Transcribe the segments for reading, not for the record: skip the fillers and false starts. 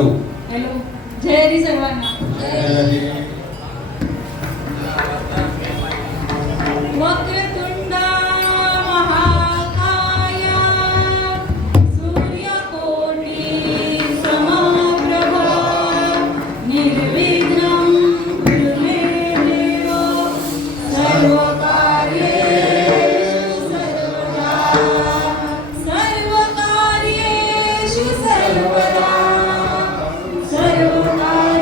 Hello. Hello. जय हरी सर्वांना. वक्रतुंड महाकाय सूर्यकोटि समप्रभ निर्विघ्नं कुरु मे देव सर्वकार्येषु सर्वदा सर्वकार्येषु सर्वदा सर्वकार्येषु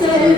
सर्वदा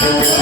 विठ्ठल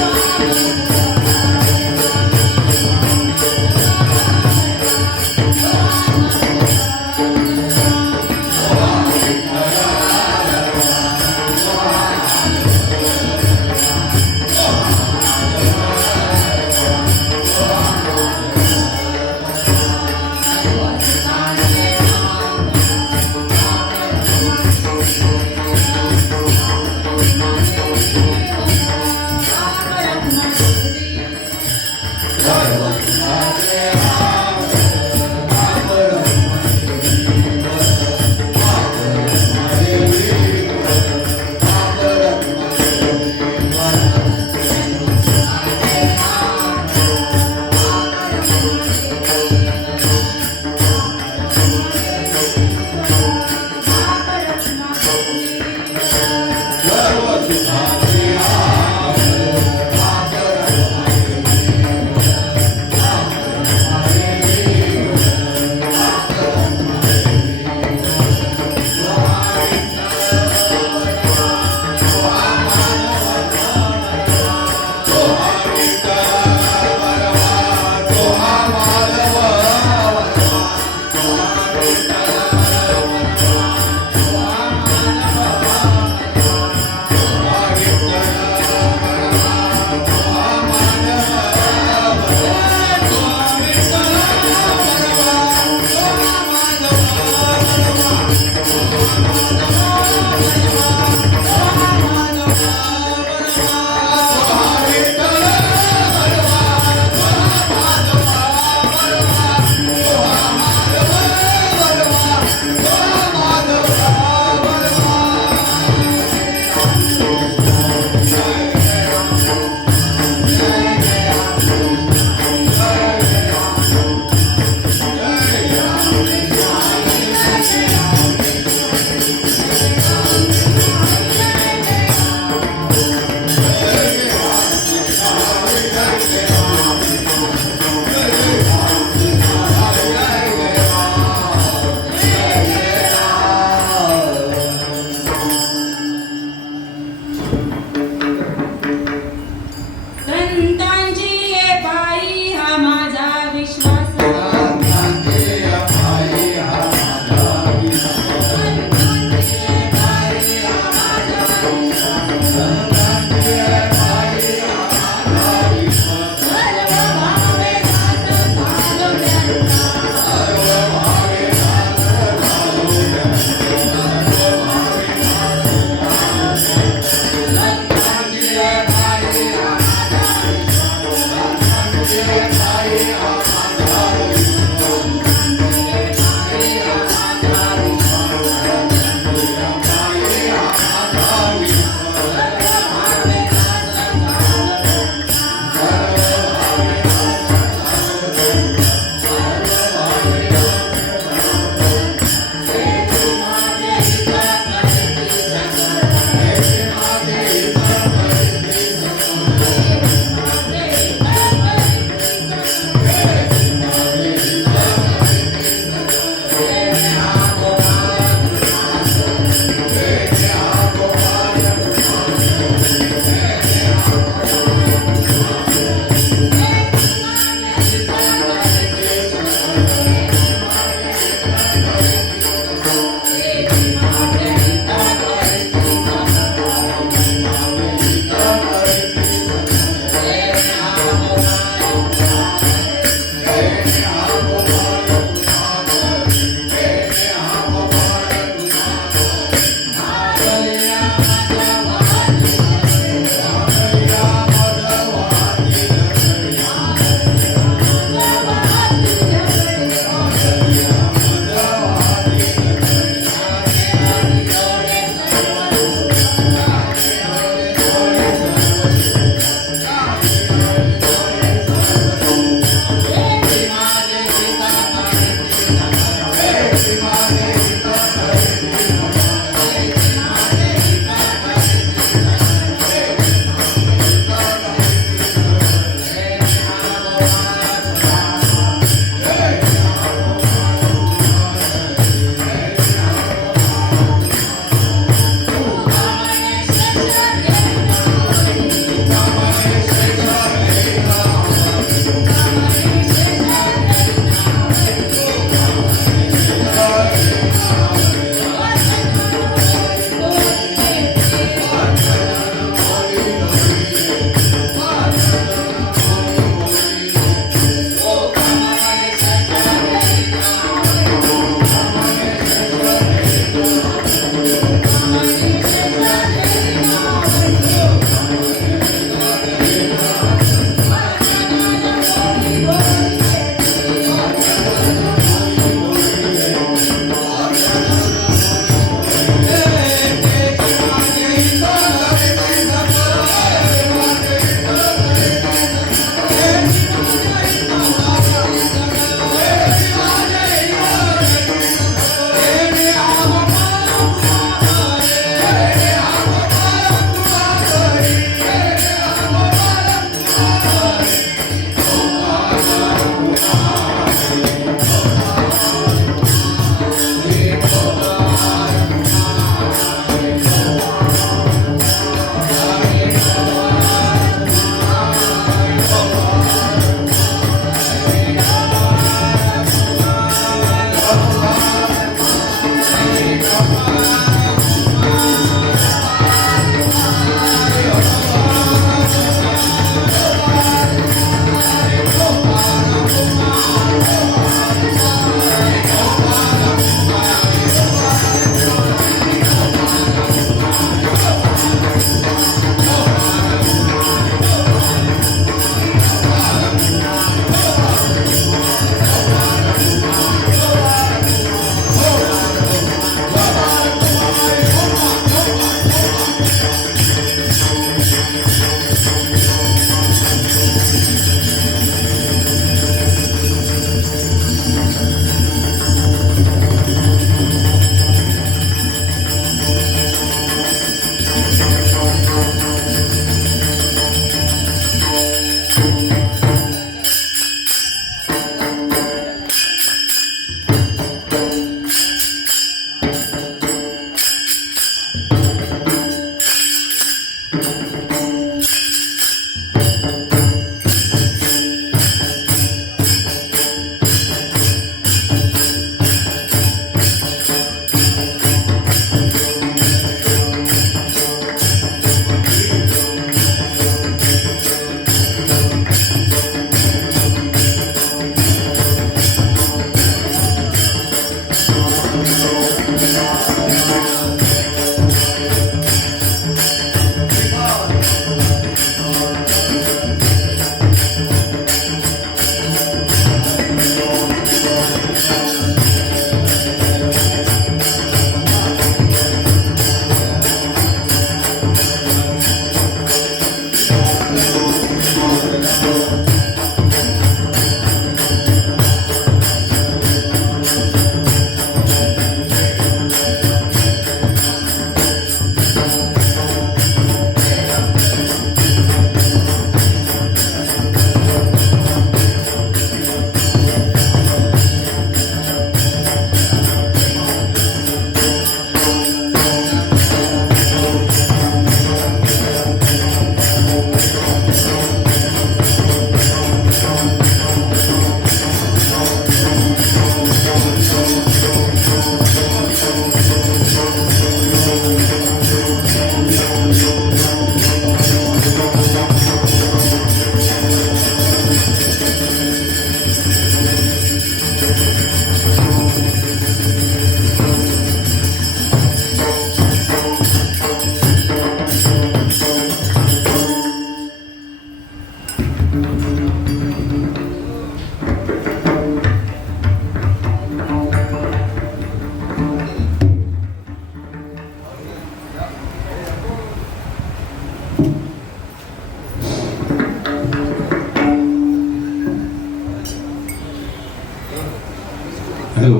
हॅलो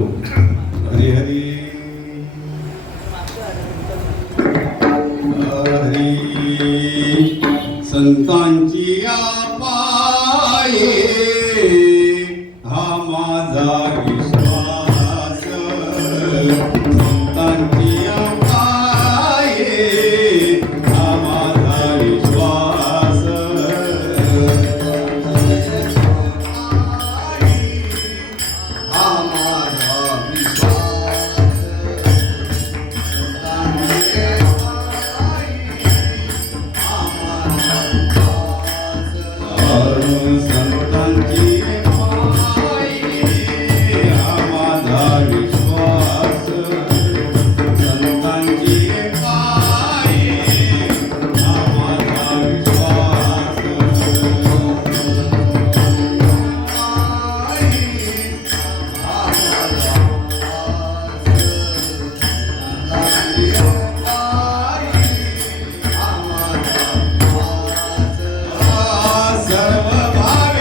हरी हरी हरी संतांची पाये हा माझा विश्वास संतांची पाये हा माझा विश्वास संतांची सर्व भाग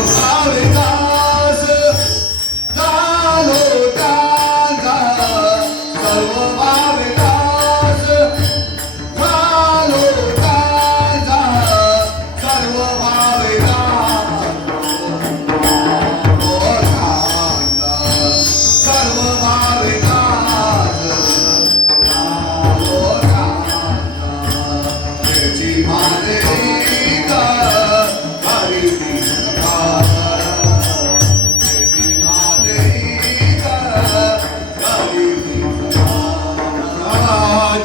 भाविकास झालो त्यांचा सर्व भाविकास झालो त्यांचा सर्व भाविकास सर्व भाविकास झालो त्यांचा त्याची माझे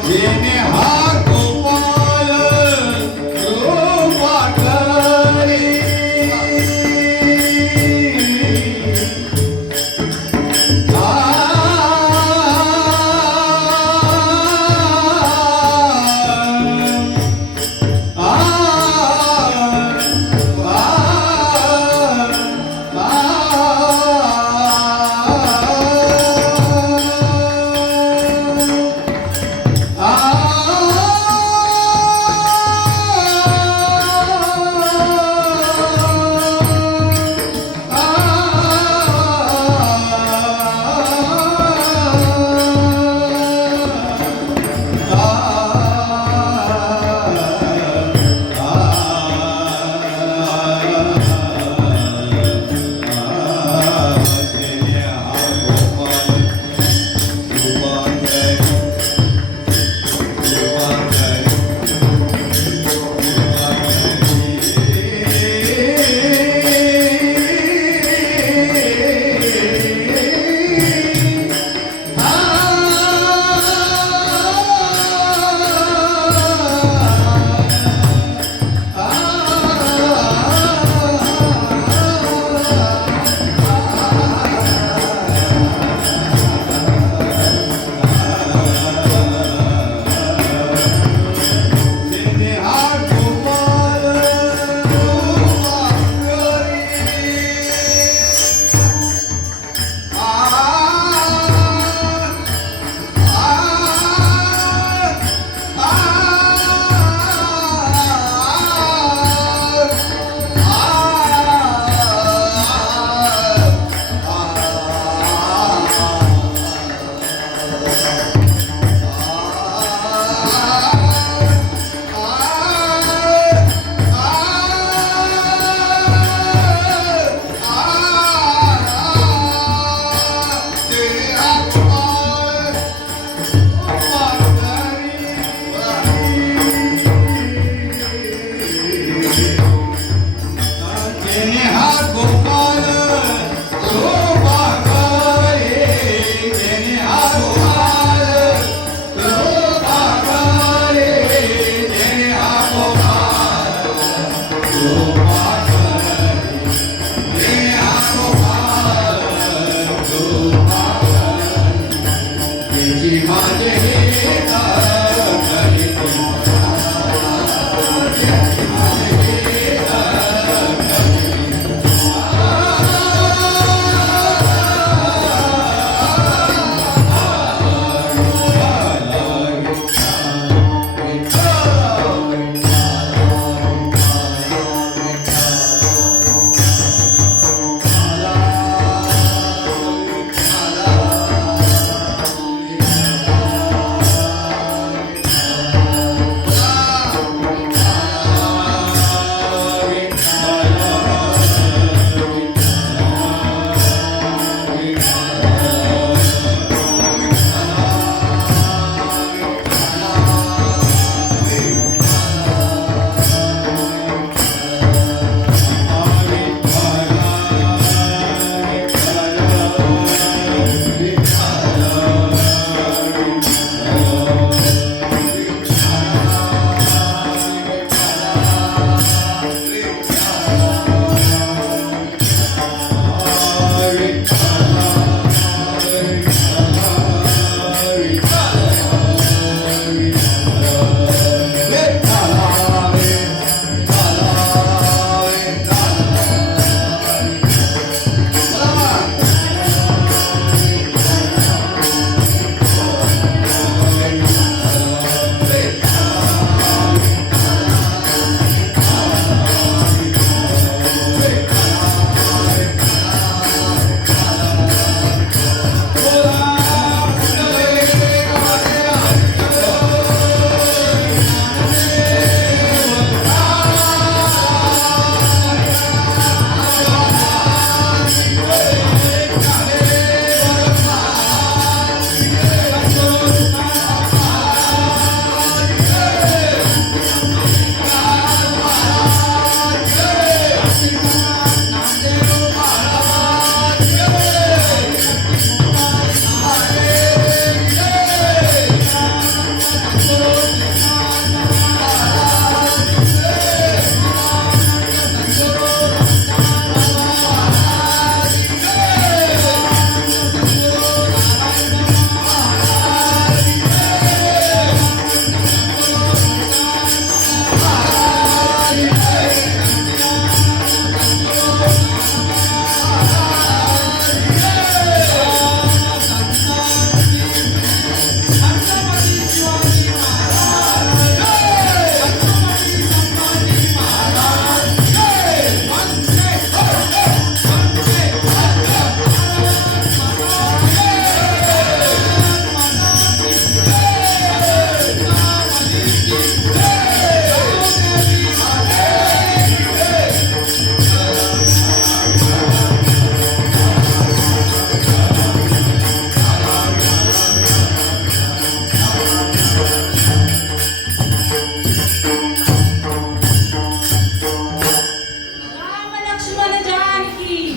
जेने हा गोपाल रूपा करी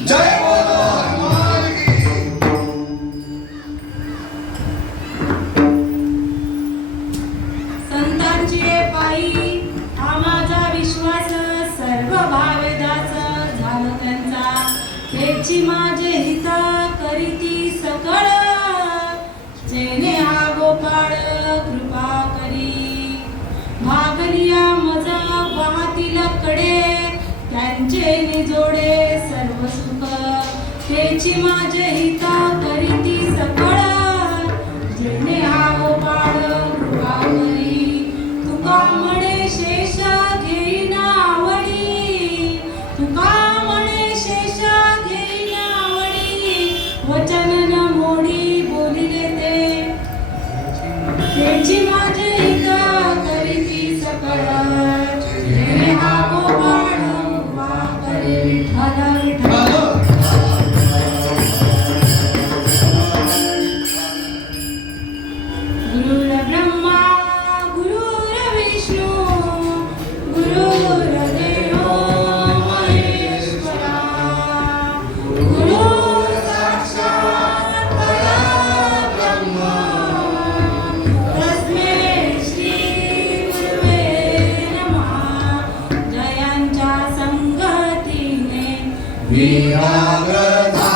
जय बोलो हनुमान की. संतांची पायी हा माझा विश्वास सर्व भावेदास झालो त्यांचा हेची माझे हित करीती सकळ जेणे हा गोपाळ कृपा करी भागलिया मज वाहतील कडे त्यांचे निजोडे सर्व सुख हेची माझे हित करीती सकळ जेणे हा गोपाळ कृपा करी तुका म्हणे शेष घेईन आवडी तुका म्हणे शेष घेईन आवडी वचन न मोडी बोलिले ते त्याची माझे हित करीती सकळ जेणे हा गोपाळ कृपा करी विठ्ठल विठ्ठल गुरुर्ब्रह्मा गुरुर्विष्णू गुरुर्देवो महेश्वरा गुरु साक्षात् परब्रह्म तस्मै श्री गुरुवे नमः जयांच्या संगतीने विरागता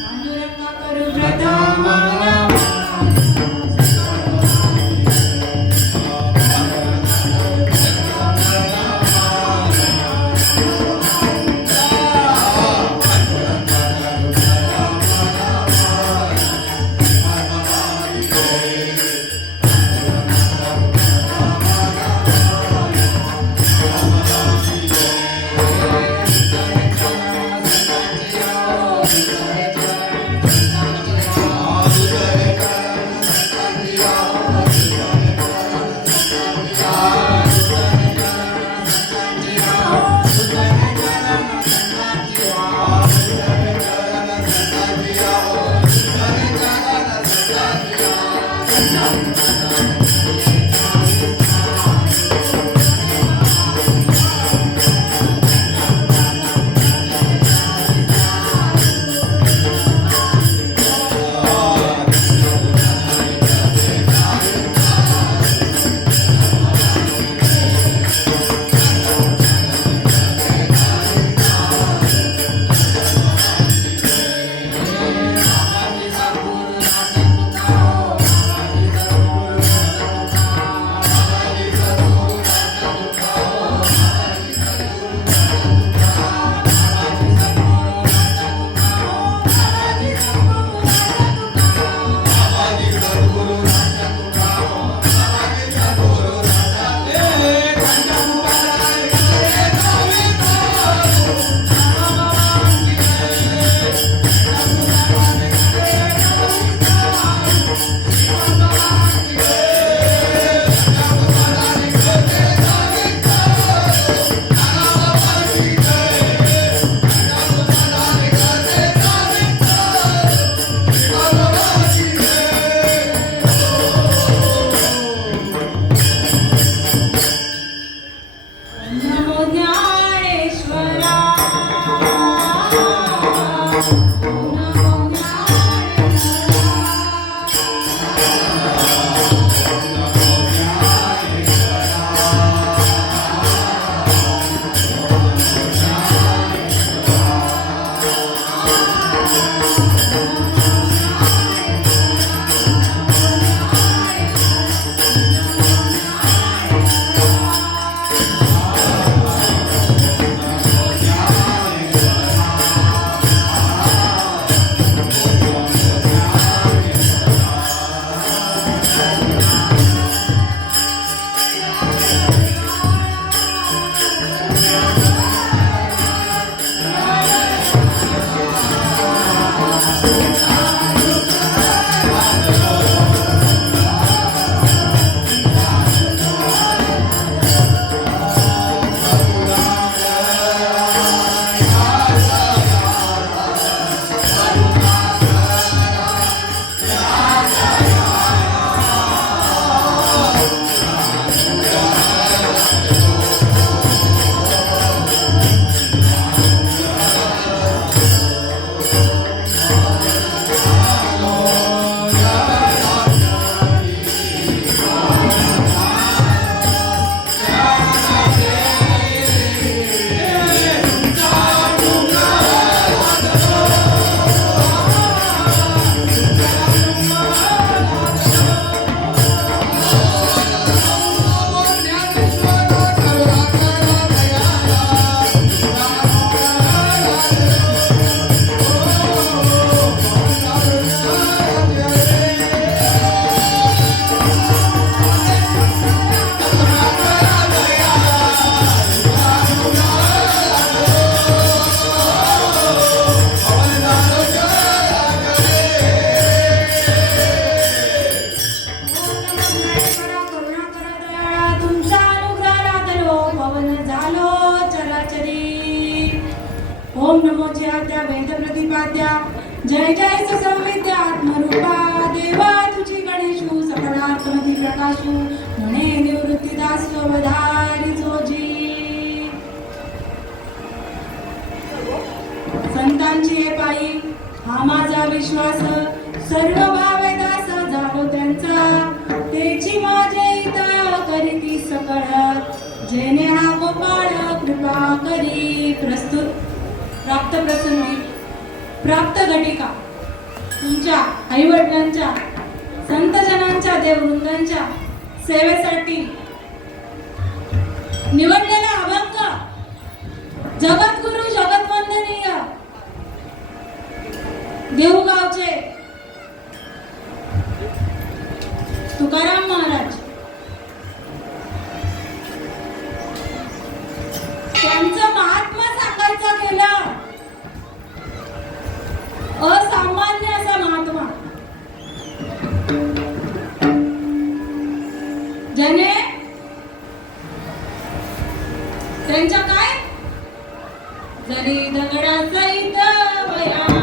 पांडुरंगा करू प्रथम रूपा देवा तुझी गणेशू सकळात्मधी प्रकाशू म्हणे निवृत्तीदास अवधारी जोजी. संतांची हे पायी हा माझा विश्वास सर्व भावे दास जाणो त्यांचा तेची माझे हित करीती सकळ जेणे हा गोपाळ कृपा करी. प्रस्तुत प्राप्त प्रसंगी प्राप्त घटिका तुमच्या आईवडिलांच्या संतजनांच्या देववृंदांच्या सेवेसाठी निवडलेला अभंग जगद्गुरु जगद्वंदनीय देऊगावचे तुकाराम महाराज त्यांचं महात्मा सांगायचं केलं. असामान्य असा महात्मा ज्याने त्यांच्या काय जरी दगडासहित वयात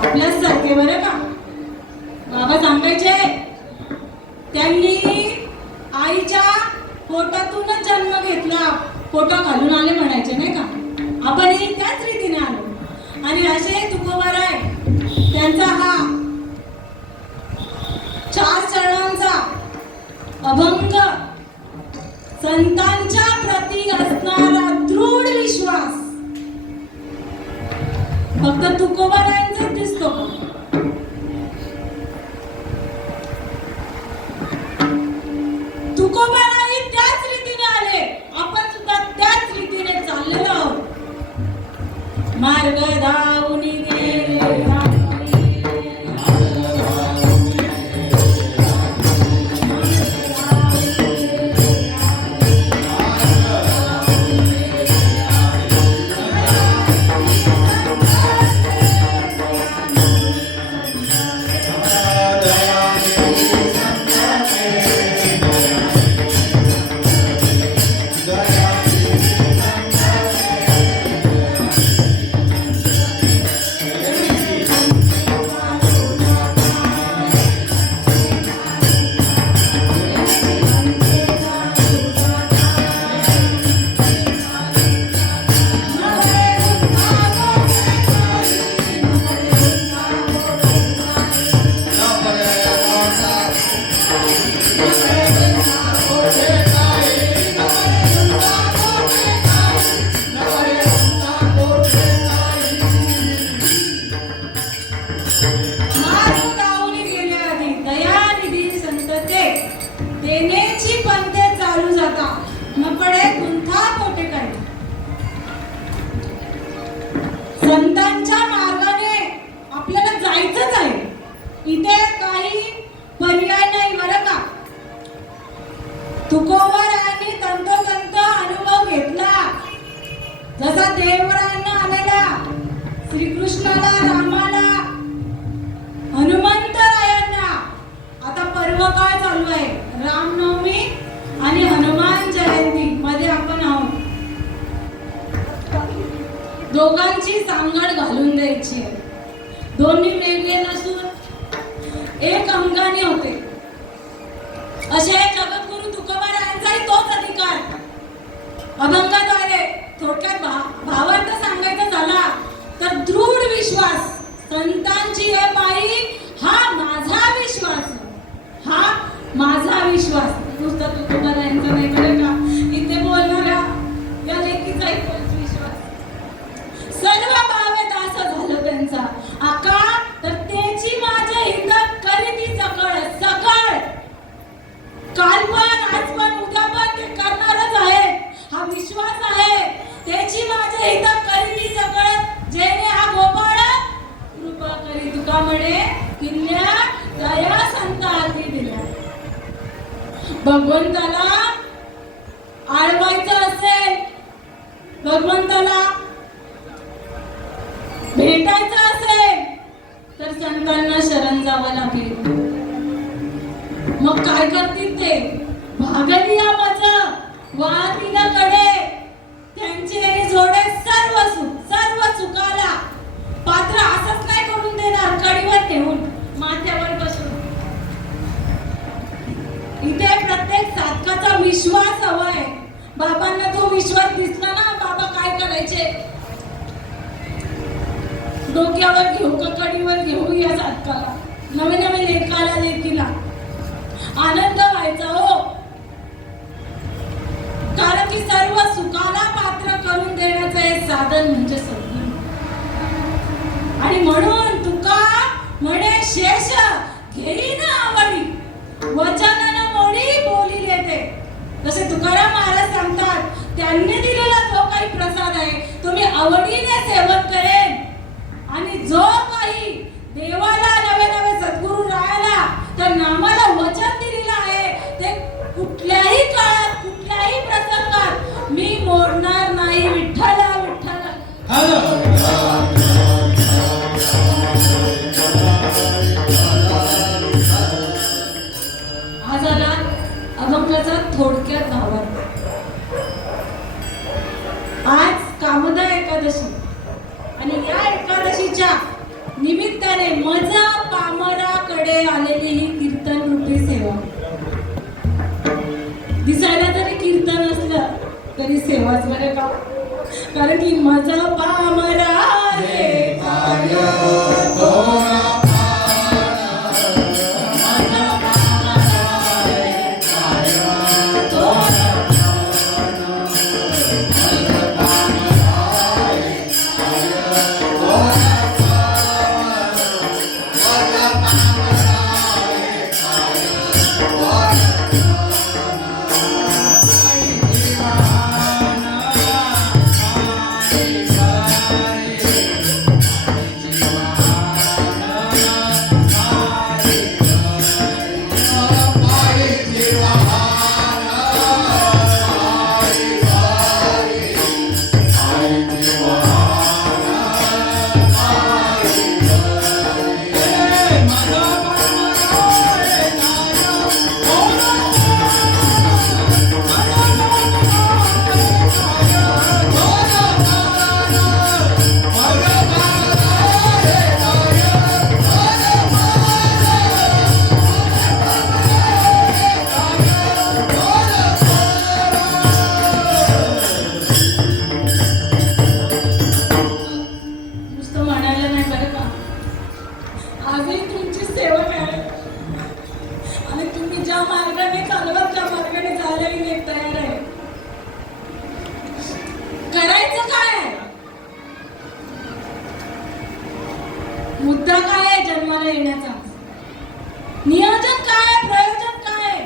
आपल्यासारखे बरं का बाबा सांगायचे त्यांनी आईच्या पोटातूनच जन्म घेतला पोटा घालून आले म्हणायचे नाही का आपणही त्याच रीतीने आलो आणि असे तुकोबार आहे त्यांचा हा 4 चरणांचा अभंग संतांच्या प्रती असणारा दृढ विश्वास फक्त तुकोबारांचा दिसतो तुकोबाराही त्याच रीतीने आले आपण सुद्धा त्याच रीतीने चाललेलो आहोत मार्ग धावून गेले कृष्णाला, रामाला, हनुमंतरायांना. आता पर्व काळ चालू आहे, रामनवमी आणि हनुमान जयंती मध्ये आपण आहोत. दोघांची सांगड घालून द्यायची आहे. दोन्ही वेगळे नसून एक अंगाने होते. असे जगद्गुरु तुकोबारायांचाही तोच अधिकार. अभंगाद्वारे थोडक्यात भावार्थ सांगायचा झाला तर दृढ विश्वास संतांची आहे पायी, हा माझा विश्वास, हा माझा विश्वास. नुसतं तुकोबारायांचा नाही बरं का, इथे बोलणाऱ्या या लेखीचा तोच विश्वास. सर्व भावे दास झालं त्यांचा आका, तर त्याची माझे हित करीती सकळ सकळ. काल पण, आज पण, उद्या पण ते करणारच आहे, हा विश्वास आहे. त्याची माझे हित करीती सकळ, जेणे हा गोपाळ कृपा करी. तुका म्हणे दिल्या दया संत हाती दिल्या. भगवंताला आळवायचं असेल, भगवंताला भेटायचं असेल तर संतांना शरण जावं लागेल. मग काय करतील ते? भागली या मज वाहतील कडे, त्यांचे जोडे सर्व चुकाला. पात्र असंच नाही करून देणार, कडीवर ठेवून माथ्यावर बसून. इथे प्रत्येक साधकाचा विश्वास हवाय. बाबांना तो विश्वास दिसला ना, बाबा काय करायचे? डोक्यावर घेऊ का कडीवर घेऊ या साधकाला, नवे नवे लेखाला लेखीला आनंद व्हायचा हो. कारण की सर्व सुखाला पात्र करून देण्याचं एक साधन म्हणजे सद्गुरू. आणि म्हणून तुका म्हणे शेष घेईन आवडी, वचन मोडी बोलिले ते. जसे तुकाराम महाराज सांगतात, त्यांनी दिलेला जो काही प्रसाद आहे तो मी आवडीने सेवन करेन. आणि जो काही देवाला नवे नवे सद्गुरू राहायला तर नामाला वचन दिलेलं आहे, ते कुठल्याही काळात कुठल्याही प्रसंगात मी मोडणार नाही. विठ्ठला विठ्ठला. हा झाला अभंगाचा थोडक्यात भावार्थ. आज कामदा एकादशी आणि या एकादशीच्या निमित्ताने मजा पामराकडे आलेली ही कीर्तन रूपी सेवा. दिसायला जरी कीर्तन असलं तरी सेवाच बरं का. कारण की मजा पामरा मुद्दा काय आहे जन्माला येण्याचा? नियोजन काय आहे? प्रयोजन काय आहे?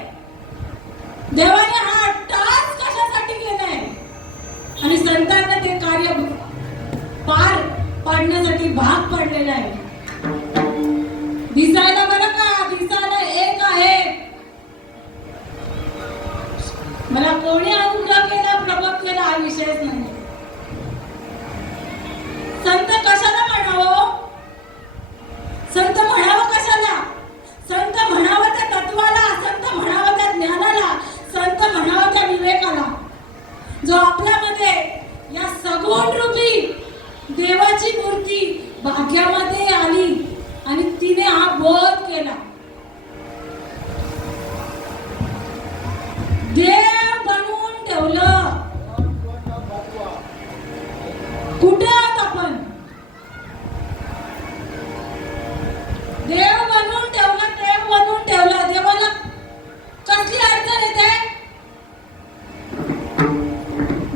देवाने हा टास्क कशासाठी केलाय? आणि संतांना ते कार्य पार पाडण्यासाठी भाग पडलेला आहे. दिसायला बरं का, दिसायला एक आहे. मला कोणी अनुग्रह केला, प्रभाव केला हा विषयच नाही. संत कशाला म्हणावं? देवाची मूर्ती भाग्यामध्ये आली आणि तिने हा बोध केला, देव बनवून ठेवलं. कुठे आहोत आपण? देव बनवून ठेवलं, देव बनवून ठेवलं. देवाला कसली अडचण येते?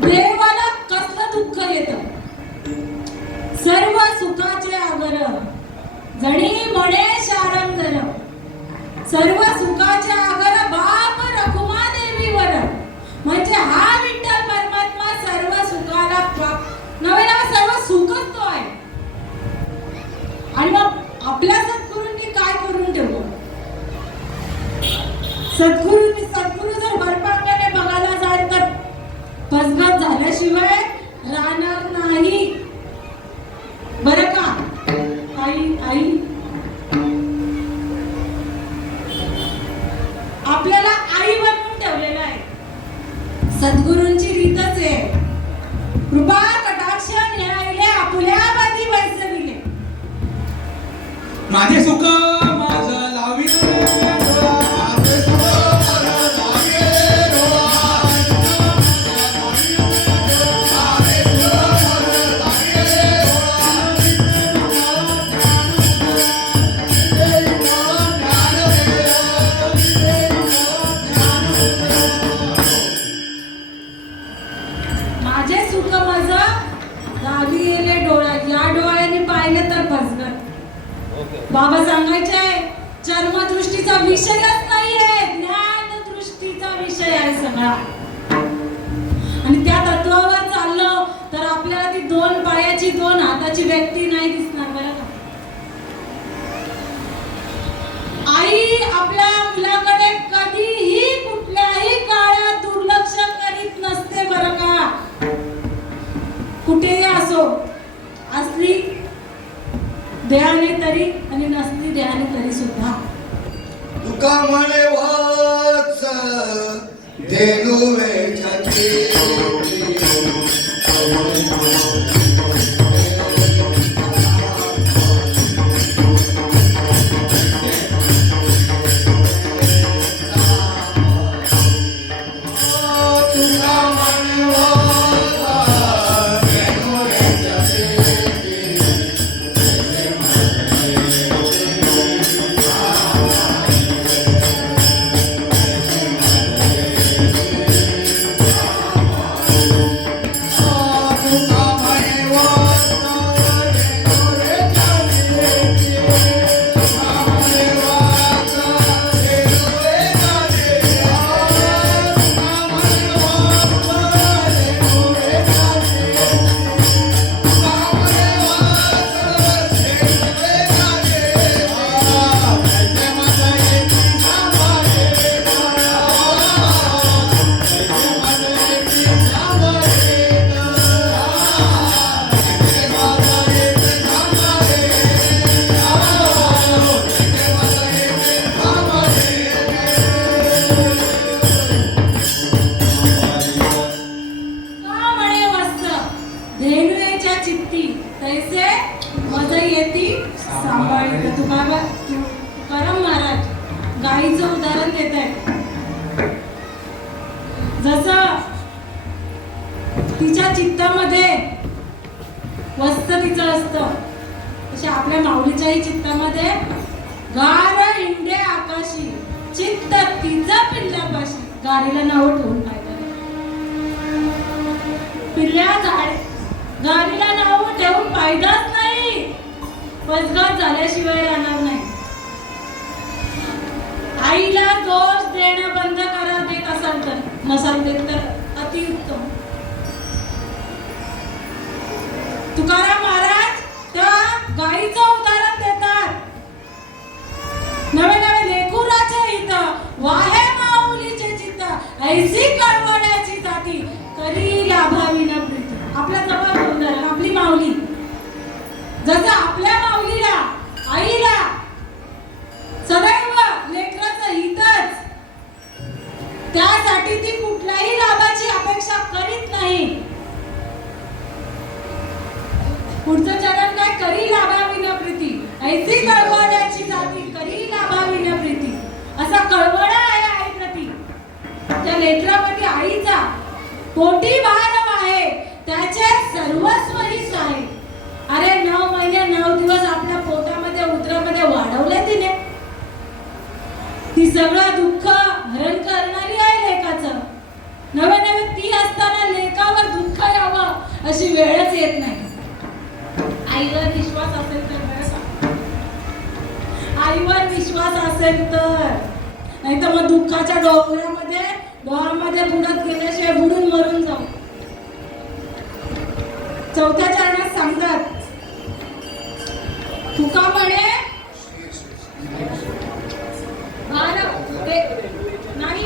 देवाला कसलं दुःख येतं? सर्व सुखाचे आगर जणी म्हणे शारंगर, सर्व सुखाचे आगर बाप रखुमा देवीवर. म्हणजे हा विठ्ठल परमात्मा सर्व सुखाला नवे नवे सर्व सुखच तो आहे. आणि मग आपल्या सद्गुरूंनी काय करून ठेवलं? सद्गुरू जर भरपांगाने बघायला जाल तर फसगत झाल्याशिवाय राहणार नाही, बरं का? आई आपल्याला आई बनवून ठेवलेलं आहे. सद्गुरूंची रीतच आहे, कृपा कटाक्ष न्यायले आपुल्या बाधी वैसविले. माझे सुख माझं लाविले डोळा, माझे सुख माझं लाविले डोळा, माझे सुख माझं लाविले माझे सुख माझं लाविले डोळा. या डोळ्याने पाहिलं तर फसगत. बाबा सांगायचे चर्मदृष्टीचा विषयच नाहीये, ज्ञान दृष्टीचा विषय आहे सगळा. आणि त्या तत्वावर चाललो तर आपल्याला ती दोन पायाची दोन हाताची व्यक्ती नाही दिसणार, बरं का? आई आपल्या मुलाकडे कधीही कुठल्याही काळात दुर्लक्ष करीत नसते, बरं का? कुठेही असो, असली देहाने तरी आणि नसली देहाने तरी सुद्धा. तुका म्हणे वत्स धेनु वेचती. तुकाराम महाराज गाईचं उदाहरण देत आहेत. जसं तिच्या चित्तामध्ये वस्त तिचं असतं, तसे आपल्या माऊलीच्याही चित्तामध्ये गार इंडे आकाशी चित्त तिचं पिल्ल्यापाशी. गाडीला नाव ठेवून काय पिल्ल्या गाडीला नाव ठेवून फायदाच नाही, फसगत झाल्याशिवाय राहणार नाही. आईला दोष देणं बंद करा, देत असाल तर, नसाल देत तर अतिउत्तम. तुकाराम महाराज त्या गाईचं उदाहरण देतात. नवे नवे लेकुराचे हित वाहे माऊलीचे चित्त ऐसी कळवण्याची जाती करी लाभावी न प्रीती. आपल्या जवळ उदाहरण आपली माऊली, जसं आपल्या माऊलीला आईला सदैव लेकराचं हितच, त्यासाठी ती कुठल्याही लाभाची अपेक्षा करीत नाही. पुढचं ऐसी कळवळ्याची जाती करी लाभावी न प्रीती. असा कळवळा आहे आईप्रती. त्या नेत्रापती आईचा पोटी बाळ आहे त्याचे सर्वस्व हीच आहे. अरे 9 महिने 9 दिवस आपल्या पोटामध्ये उदरामध्ये वाढवले तिने. ती सगळं दुःख हरण करणारी आहे लेकाचं. नवे ती असताना लेकावर दुःख यावं अशी वेळच येत नाही. आईवर विश्वास असेल तर बरं का? आईवर विश्वास असेल तर, नाही तर मग दुःखाच्या डोहामध्ये बुडत गेल्याशिवाय बुडून मरून जाऊ. चौथ्या चरणात सांगतात तुका म्हणे नाही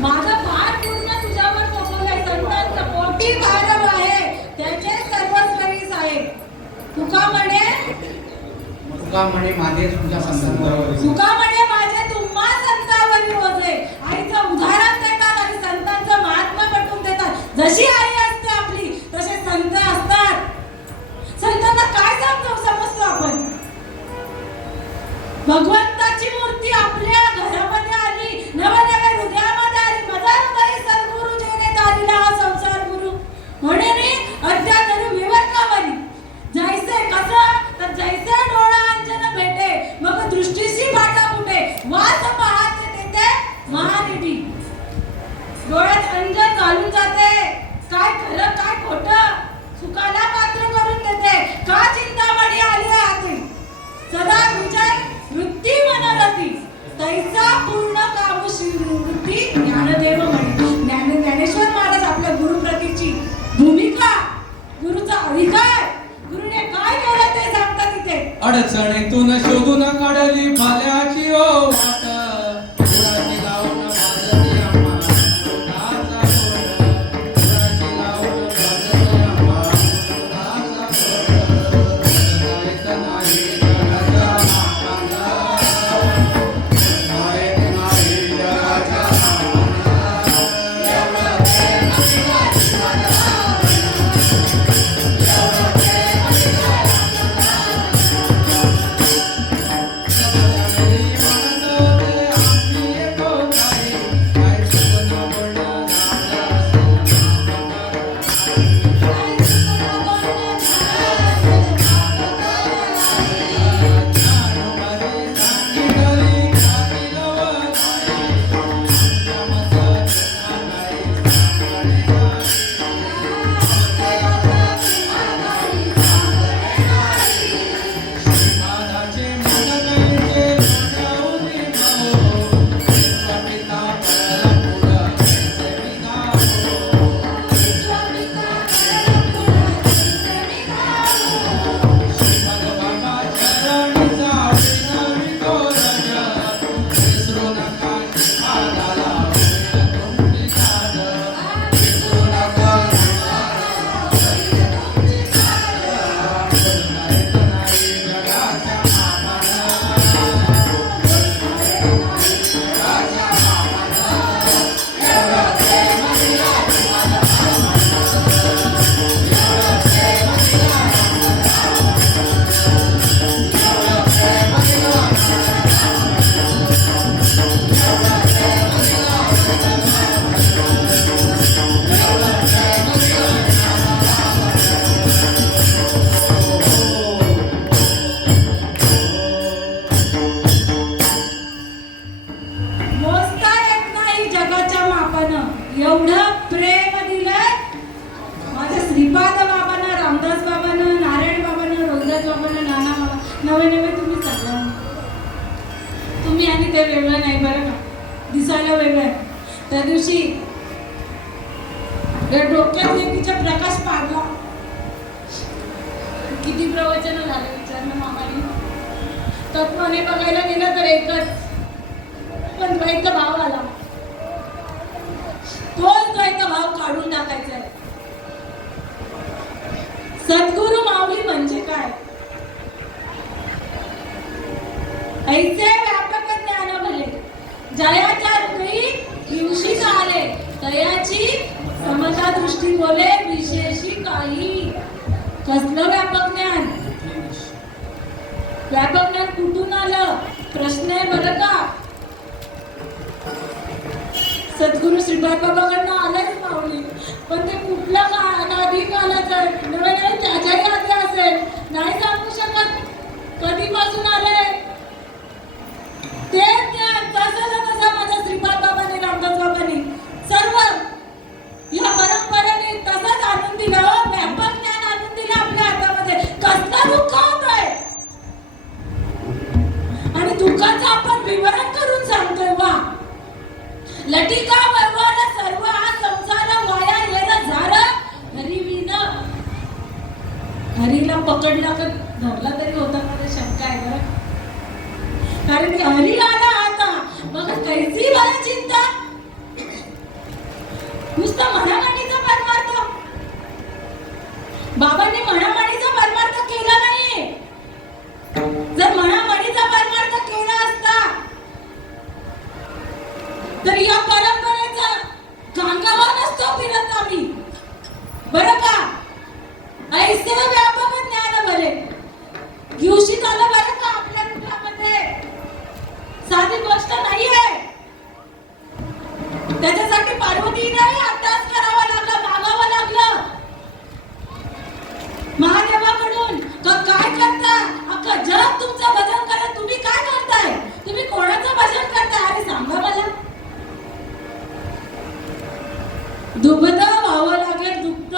माझं भार पूर्ण तुझ्यावर सोपवलंय. संतांचं पोटी भार आहे त्याचे सर्वस्वीच आहे. तुका म्हणे माझे तुझ्या संतांवर तुका म्हणे माझे तुम्हा संतांवरी रोजे. आईचं उदाहरण देतात आणि संतांचं महात्म्य पटवून देतात. जशी आई असते आपली तसे संत असतात. संतांना काय समजतो आपण? भगवंताची मूर्ती आपल्या घरामध्ये आली, नवनव्या हृदयामध्ये आली. माझा हृदय सद्गुरु जेने दारिला हा संसार गुरु म्हणे अद्यातरी विवर्तावरी. जैसे कसं तर जैसे डोळा अंजन भेटे मग दृष्टीशी भाटा फुटे. वास पाहते तेथे महानिधी. डोळ्यात अंजन घालून जाते. काय खरं काय खोटं सुखाला पात्र करून देते. का चिंतामणी आली राहते सदा विजय वृत्ती मनरती. तैसा पूर्ण कामुशी वृत्ती ज्ञानदेव म्हणे. ज्ञानेश्वर महाराज आपल्या गुरुप्रतीची भूमिका, गुरुचा अधिकार, गुरुने काय केलं ते सांगतात तिथे. अडचणीतून शोधून काढली भाल्याची ओ वाट. गुराची लावून भाजली आम्हा दुधाचा गोड. गुराची लावून भाजली आम्हा दुधाचा गोड. जायत नाही जगाच्या मापाला. जायत नाही जगाच्या मापाला. एवढं एवढं प्रेम दिलंय माझ्या श्रीपाद बाबांना, रामदास बाबांना, नारायण बाबांना, रोहिदास बाबांना, नाना बाबा. नवे तुम्ही सगळं तुम्ही आणि ते वेगळं नाही बरं का. दिसायला वेगळं आहे. त्या दिवशी डोक्यात लेकीचा प्रकाश पाडला. किती प्रवचन झाले विचारणं मामाने. तत्वाने बघायला गेलं तर एकच, पण द्वैत भाव आला. तोच द्वैत भाव काढून टाकायचा आहे. सद्गुरु माऊली म्हणजे काय? ऐसे व्यापक ज्ञान भले जयाच्या हृदयी हिंसिक आले तयाची समता दृष्टी बोले विशेषी काही. कसलं व्यापक ज्ञान? व्यापक ज्ञान कुठून आलं प्रश्न आहे बरं का. सद्गुरु श्रीपाद बाबाकडनं आलंच माऊली, पण ते कुठलं आधी कालाचं नव्हे त्याच्याही आधी असेल, नाही सांगू शकत कधीपासून आलंय ते ज्ञान. तसा माझ्या श्रीपाद बाबांनी रामदास बाबांनी सर्व या परंपरेने तसंच आणून दिलं. व्यापक ज्ञान आणून दिलं आपल्या हातामध्ये. कसलं दुःख होतंय आणि दुःखाचं आपण विवरण करून सांगतोय. वा लटिका वरवर सर्व हा संसार वाया येणं झालं हरी विन. हरीला पकडला तर धरला तरी होता मला शंका आहे बरं, कारण की हरी आला आता मग कैसी मला चिंता. नुसतं म्हणामानीचा परमार्थ बाबांनी म्हणामानीचा परमार्थ केला नाही. जर म्हणामानीचा परमार्थ केला असता तर या परंपरेचा गांगावा नसतो फिरत आम्ही बरं का. ऐसे व्यापक ज्ञान बरे दिवशीत आलं बरं का आपल्या रूपामध्ये. साधी गोष्ट नाहीये. त्याच्यासाठी पार्वतीलाही अभ्यास करावा लागला, मागावं लागलं महादेवाकडून. काय करता अख्खं जग तुमचं भजन करत, तुम्ही काय करताय? तुम्ही कोणाचं भजन करताय? अरे सांगा मला. दुग्ध व्हावं लागेल, दुग्ध.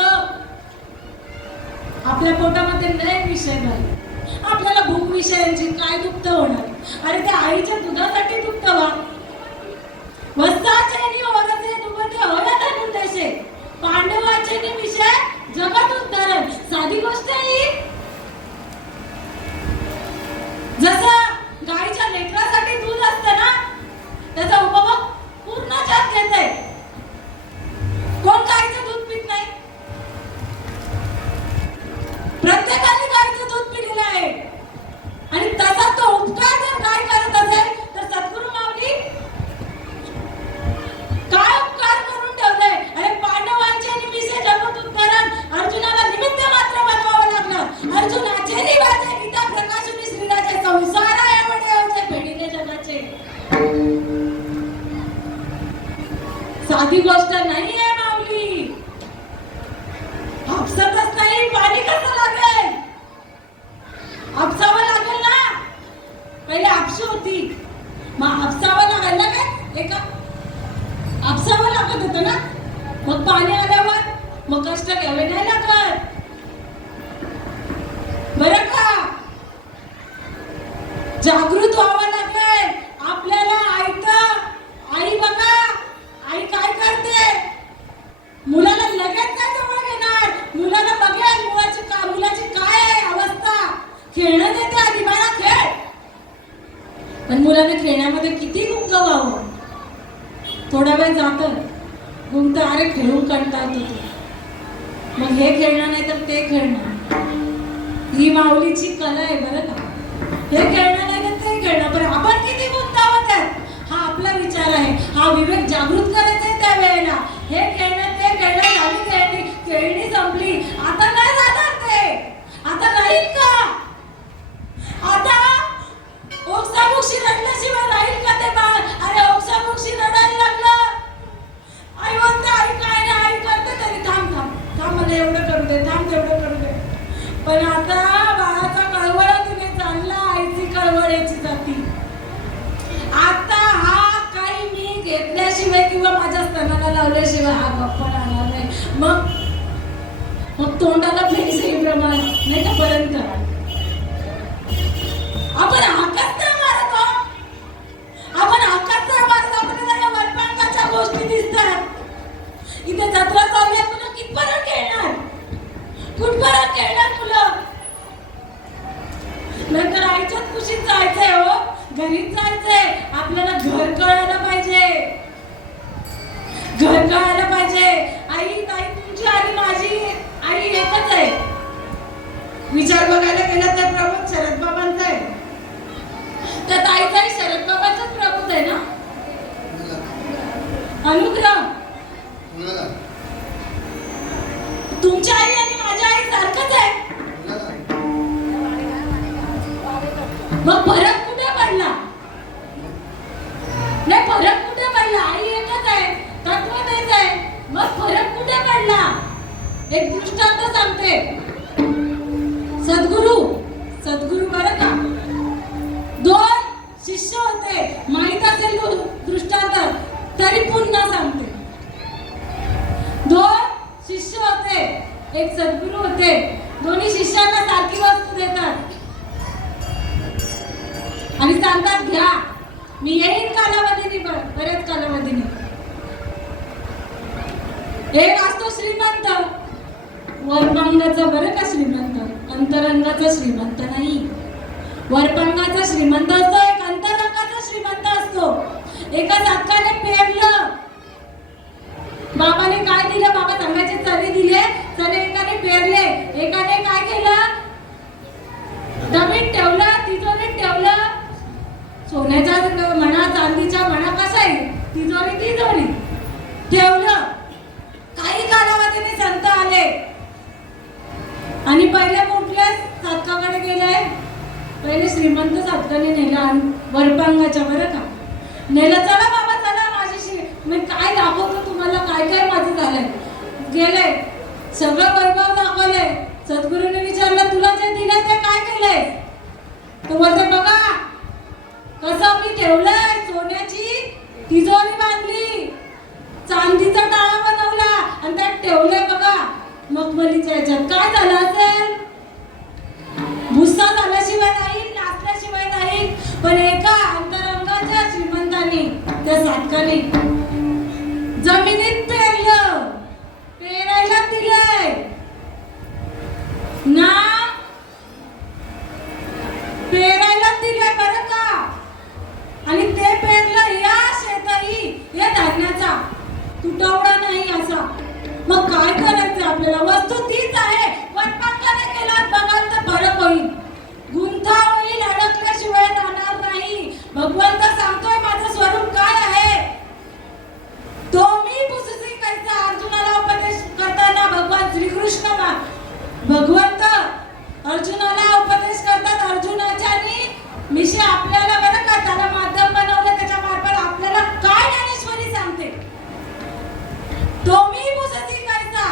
आपल्या पोटामध्ये लय विषय झाले. आपल्याला भूक विषयांची काय दुग्ध होणार? अरे त्या आईच्या दुधासाठी दुग्ध व्हा. वस्ताचे नि ओरचे दुबते होला धरून देशे पांडवाचे नि विषय जगात उद्धरण. साधी गोष्ट आहे. जसं गाईच्या लेकरासाठी दूध असतं ना, त्याचा उपभोग पूर्ण जग घेते. कोण गाईचं दूध पित नाही? प्रत्येकाने गाईचं दूध पिलेलं आहे. आणि तसा तो उपकार जर गाय करत असेल तर सद्गुरु माऊली काय उपकार करून ठेवले. अरे पांडवांचे निमित्त जगत उद्धरण. अर्जुनाला निमित्त मात्र बनवावं लागलं. अर्जुनाचे निवाचे गीता प्रकाशुनी श्रीराचे संसार एवढे होते भेडीने जगाचे. साधी गोष्ट नाहीये माऊली. हापसतच नाही, पाणी कसं लागेल? हापसावं लागेल ना. पहिले हापशी होती, मग हापसावं लागायला काय एका हापसावं लागत होतं ना. मग पाणी आल्यावर मग कष्ट घ्यावे नाही लागत बरं का. जागृत व्हावं लागेल आपल्याला. आई बघा, आई काय करते? मुलाला लगेच काय जवळ घेणार? मुलाला बघेल मुलाची काय आहे अवस्था. खेळणं देते आधी, बाळा खेळ. पण मुलाने खेळण्यामध्ये किती गुंग व्हावं. थोडा वेळ जातं गुंत, अरे खेळून कंटाळत होतो, मग हे खेळणं नाही तर ते खेळणं. ही माऊलीची कला आहे बरं का. हे खेळणं नाही तर ते खेळणं. पण आपण किती गुंतावत आहे हा आपला विचार आहे. हा विवेक जागृत करायचा आहे त्या वेळेला. हे खेळणं ते खेळणं झाली, खेळणी संपली. आता नाही जाणार ते. आता राहील का? आता ओक्साबोक्षी रडल्याशिवाय राहील का ते बाळ? अरे ओक्साबोक्षी रडायला लागलं, आई म्हणते आई काय नाही, आई करते तरी थांब मला एवढं करू दे, थांब तेवढं करू दे. पण आता बाळाचा कळवळ तिने चालला, आईची कळवळ याची जाती. आता हा काही मी घेतल्याशिवाय किंवा माझ्या स्तनाला लावल्याशिवाय हा गप्पा राहणार नाही. मग तोंडाला फेस येईप्रमाणे नाही का पर्यंत करा. आपण आकाश नाही मारतो, आपण आकाश नाही मारतो. आपल्याला या वरपांगाच्या गोष्टी दिसतात. इथे जत्रा चालली आहे, मुलं कितपर्यंत खेळणार? कुठपर्यंत खेळणार मुलं? नंतर आईच्याच कुशीत जायचंय हो, घरीच जायचंय. आपल्याला घर कळायला पाहिजे, घर कळायला पाहिजे. आई ताई तुमची आणि माझी आई एकच आहे. विचार बघायला गेला तर प्रमुख शरद बाबांचा आहे. तुमच्या आई आणि माझ्या आई सारखंच आहे. मग फरक कुठे पडला? नाही, फरक कुठे पडला? आई एकच आहे, तत्व तेच आहे, मग फरक कुठे पडला? एक दृष्टांत सांगते. सद्गुरू बरं का, 2 शिष्य होते. माहित असेल दृष्टांत तरी पुन्हा सांगते. 2 शिष्य होते, एक सद्गुरू होते. दोन्ही शिष्यांना सारखी वस्तू देतात आणि सांगतात, घ्या, मी येईन कालावधीने, बऱ्याच कालावधीने. एक असतो श्रीमंत, वरपांगाचा बरं का श्रीमंत, अंतरंगाचा श्रीमंत नाही. वरपांगाचा श्रीमंत असतो, एक अंतरंगाचा श्रीमंत असतो. एका साधकाने पेरलं, बाबाने काय दिलं? बाबा सांगायचे चणे दिले, चणे एकाने पेरले. एकाने काय केलं? डबीत ठेवलं, तिजोरीत ठेवलं. सोन्याचा म्हणा, चांदीचा म्हणा, कसा आहे, तिजोरी ठेवलं. काही कालावधीने संत आले आणि पहिले कुठल्या साधकाकडे गेले? पहिले श्रीमंत साधकाने नेला, वरपांगाच्या बरं का नेलं. चला बाबा चला, माझी मी काय दाखवतो तुम्हाला, काय काय माझं झालंय. गेले, सगळं वैभव दाखवले. सद्गुरूने विचारलं, तुला जे दिलं ते काय केलंय? तो बोलते, बघा कसं मी ठेवलंय, सोन्याची तिजोरी बांधली, चांदीचा टाळा बनवला आणि त्यात ठेवलंय बघा मखमलीच्या ह्याच्यात. काय झालं असेल? भुस्सा झाल्याशिवाय नाही, नाचल्याशिवाय नाही. पण एका अंतरंगाच्या श्रीमंताने, त्या साधकाने जमिनीत पेरलं, पेरायला दिलंय ना, पेरायला दिलंय बरं का. आणि ते पेरलं या शेतही, या धान्याचा तुटवडा नाही असा. मग काय करायचं आपल्याला? वस्तू तीच आहे, वरपांगाने केला बघाल तर फरक होईल, गुंता होईल, अडकल्याशिवाय राहणार नाही. भगवंत सांगतोय माझं स्वरूप काय आहे. तो मी पुससी कैसा, अर्जुनाला उपदेश करताना भगवान श्रीकृष्ण भगवंत अर्जुनाला उपदेश करतात. अर्जुनाच्या मिशी आपल्याला बरं का, त्याला माध्यम बनवलं, त्याच्या मार्फत आपल्याला काय ज्ञानेश्वरी सांगते. तो मी पुससी कैसा,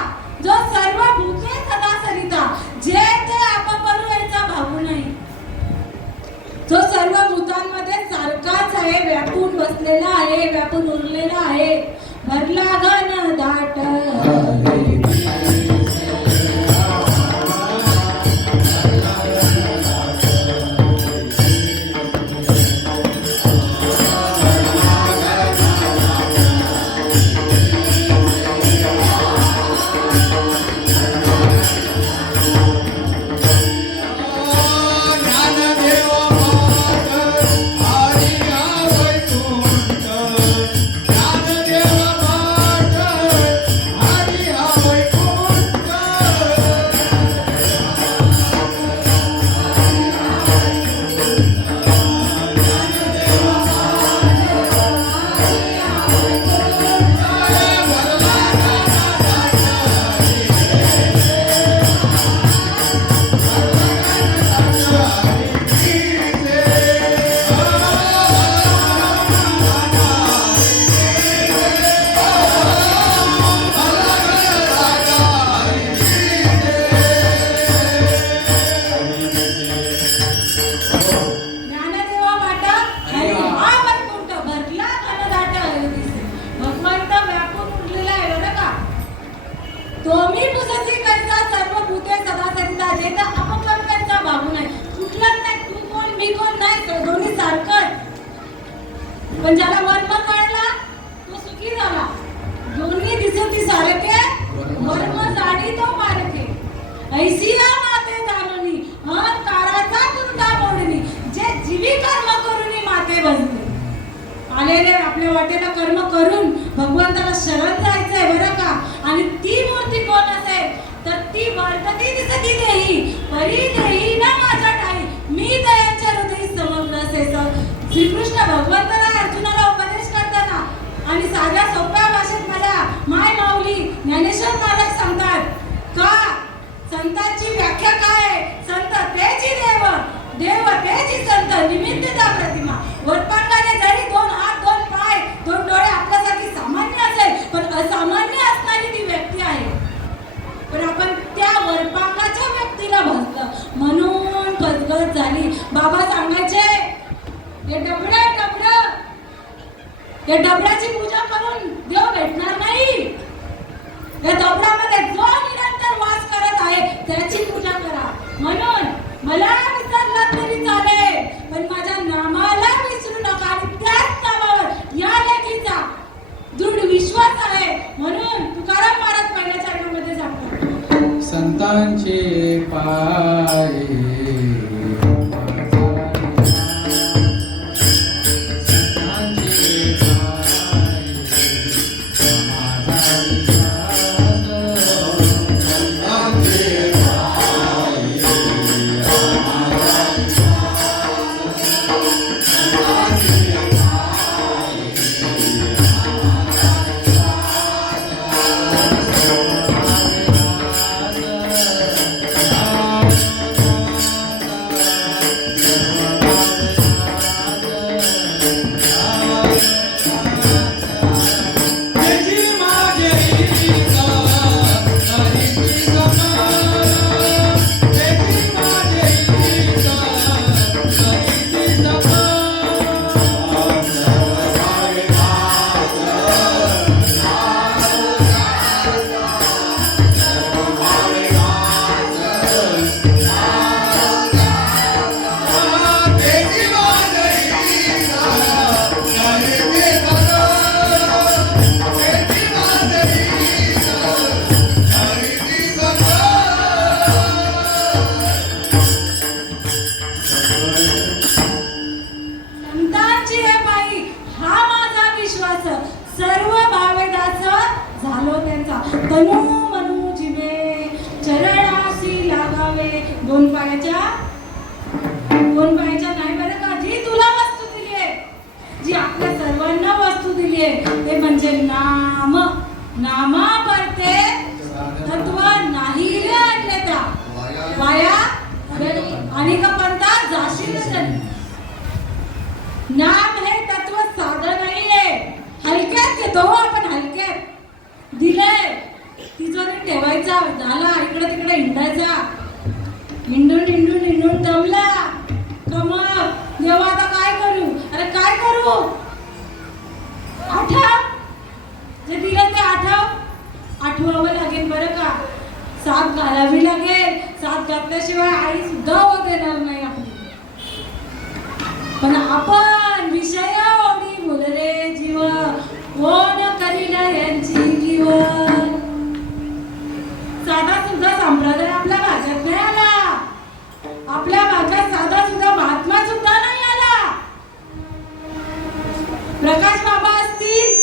जो सर्व भूते सदा सरिता, जे ते आपापरू याचा भाऊ नाही. जो सर्व भूतांमध्ये सारखाच आहे, व्यापून बसलेला आहे, व्यापून उरलेला आहे. भरला घन दाट पण ज्याला वर्म कळला तो सुखी झाला. दोन्ही दिसती सारखे, वर्म जाणी तो मारके, ऐसिया माते जाणूनी अहंकाराचा तुंडा मोडणी, जे जीवी कर्म करूनी माते बनते. आलेले आपल्या वाटेला कर्म करून भगवंताला शरण जायचंय बरं का. आणि ती मूर्ती कोण असेल तर ती वर्तती दिसती देही, परी देही ना माझ्या ठाई, मी दयाच्या हृदयी समग्र असे. श्रीकृष्ण भगवंताला अर्जुनाला उपदेश करताना आणि साध्या सोप्या भाषेत मला माय माऊली ज्ञानेश्वर महाराज सांगतात, बाबा सांगायचे हे डबड या डबडाची पूजा करून देव भेटणार नाही. या डबडामध्ये जो निरंतर वास करत आहे त्याची पूजा करा. म्हणून मला विसरलात तरी चालेल पण माझ्या नामाला विसरू नका आणि त्याच नामावर या लेखीचा दृढ विश्वास आहे. म्हणून तुकाराम महाराज पहिल्या चरणामध्ये सांगतात संतांचे पाय सर्व भावेदास झालो त्यांचा. तनु मनु जिवे चरणाशी लागावे. दोन पायाच्या नाही बरं का. जी तुला वस्तू दिली आहे, जी आपल्या सर्वांना वस्तू दिली आहे ते म्हणजे नाम. नामा परते तत्व नाही रे अन्यथा वाया आणि का पंथा जाशील. नाम हे तत्व साधं नाहीये. हलक्यात घेतो आपण, हलक्यात दिलंय तिजोरीत ठेवायचा. झाला इकडे तिकडे हिंडायचा. हिंडून दमला कमर. देवा आता काय करू. अरे काय करू. आठव जे दिलं ते आठवावं लागेल बरं का. साथ घालावी लागेल. साथ घातल्याशिवाय आई सुद्धा हो देणार नाही आपली. पण आपण विषय ओढी बोलरे जीव कोण करील यांची जीव. साधा सुद्धा संप्रदाय आपल्या भागात नाही आला. आपल्या भागात साधा सुद्धा महात्मा सुद्धा नाही आला. प्रकाश बाबा असतील,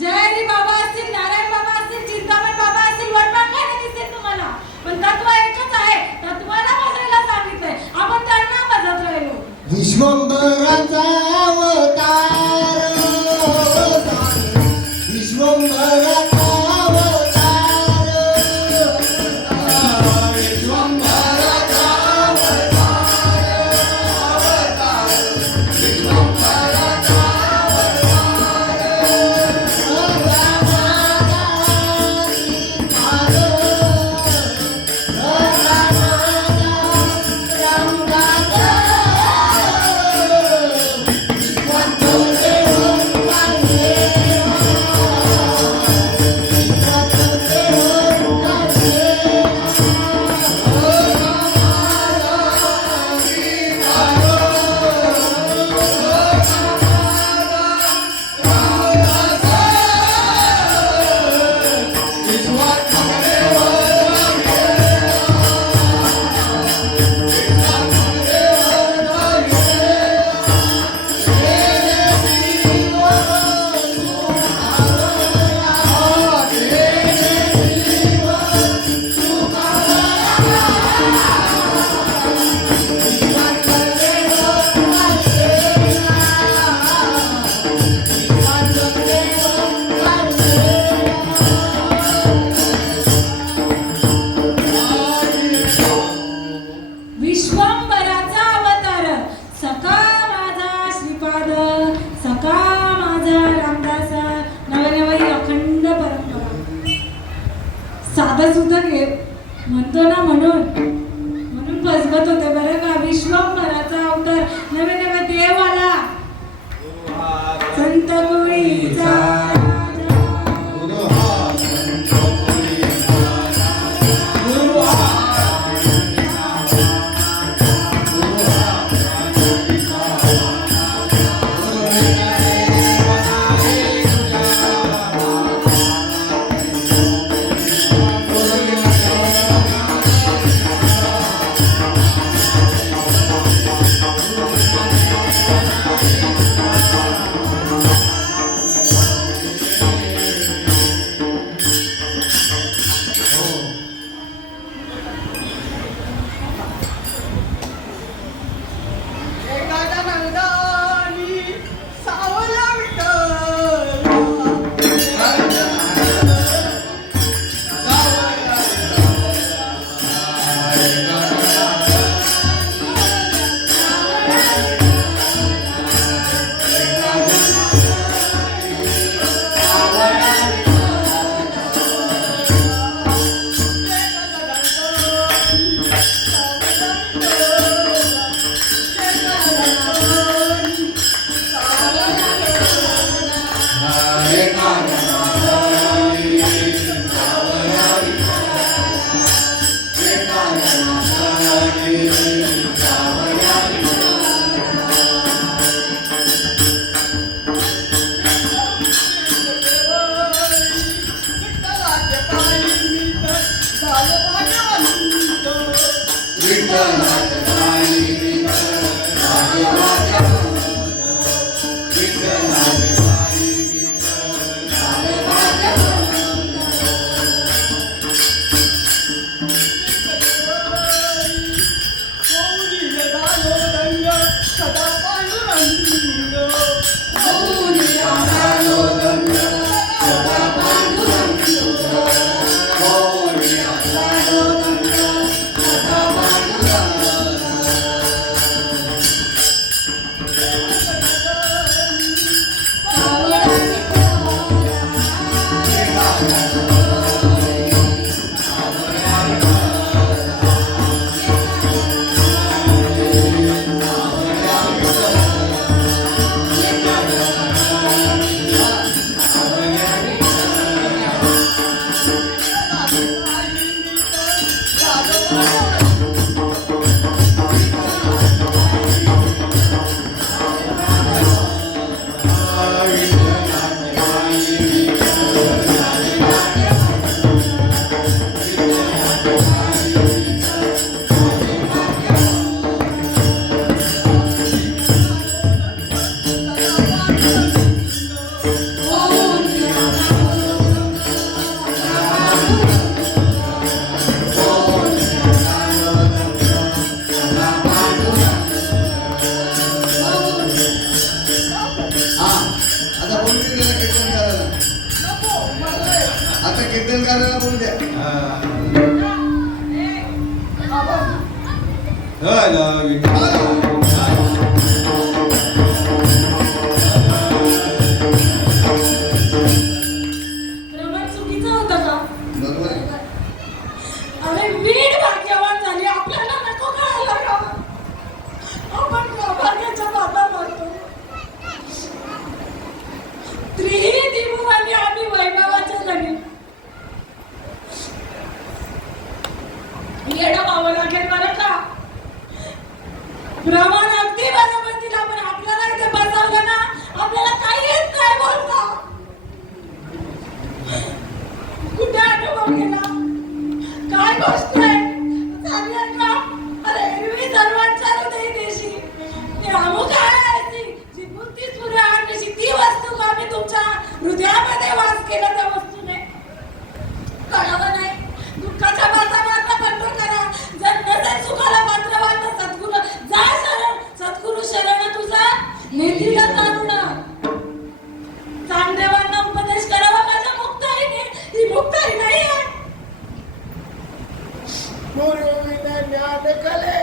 जयहरी बाबा असतील, नारायण बाबा असतील, चिंतामण बाबा असतील, वडपांखाने दिसतील तुम्हाला. पण तत्व एकच आहे. तत्वाला बजायला सांगितलंय. आपण त्यांना बजत राहिलो. विश्वंभराचा अवतार विश्वंभराचा म्हणतो ना म्हणून फसवत होते बरं का. विश्वंभराचा अवतार नवे नवे देव आला. संत कोळीचा गुरु हा संत कोळीचा गुरु हा कीर्तनकाराला बोलू द्या. प्रमाण चुकीचं होतं का? बरोबर आहे. अरे वीड भाग्यवान झाली, आपल्याला नको कळायला का? आपण भाग्याच्या बाधा मारतो. त्रिही दिवसांनी आम्ही वैभवाच्या जागी येणं व्हावं लागेल बरं का? प्रमाण अगदी बरोबर दिला, पण आपल्याला इथे बसवलं ना, आपल्याला काही येत नाही बोलता. कुठे अनुभव केला? काय गोष्ट आहे? सांगेल का? अरे एरवी सर्वांच्या हृदय देशी ते अमुक आहे अशी जी बुद्धी सूर्य आणण्याची ती वस्तू का मी तुमच्या हृदयामध्ये वास केला त्या वस्तूने? कळावं नाही. दुःखाच्या बाधा मात्र बंद करा. जर नसेल सुखाला पात्र वाटत सद्गुरू जा शरण, सद्गुरू शरण तुझा नेतीला तारुण. चांगदेवांना उपदेश करावा माझ्या मुक्ताईने. ही मुक्ताई नाही आहे. गुरुविना ज्ञान कले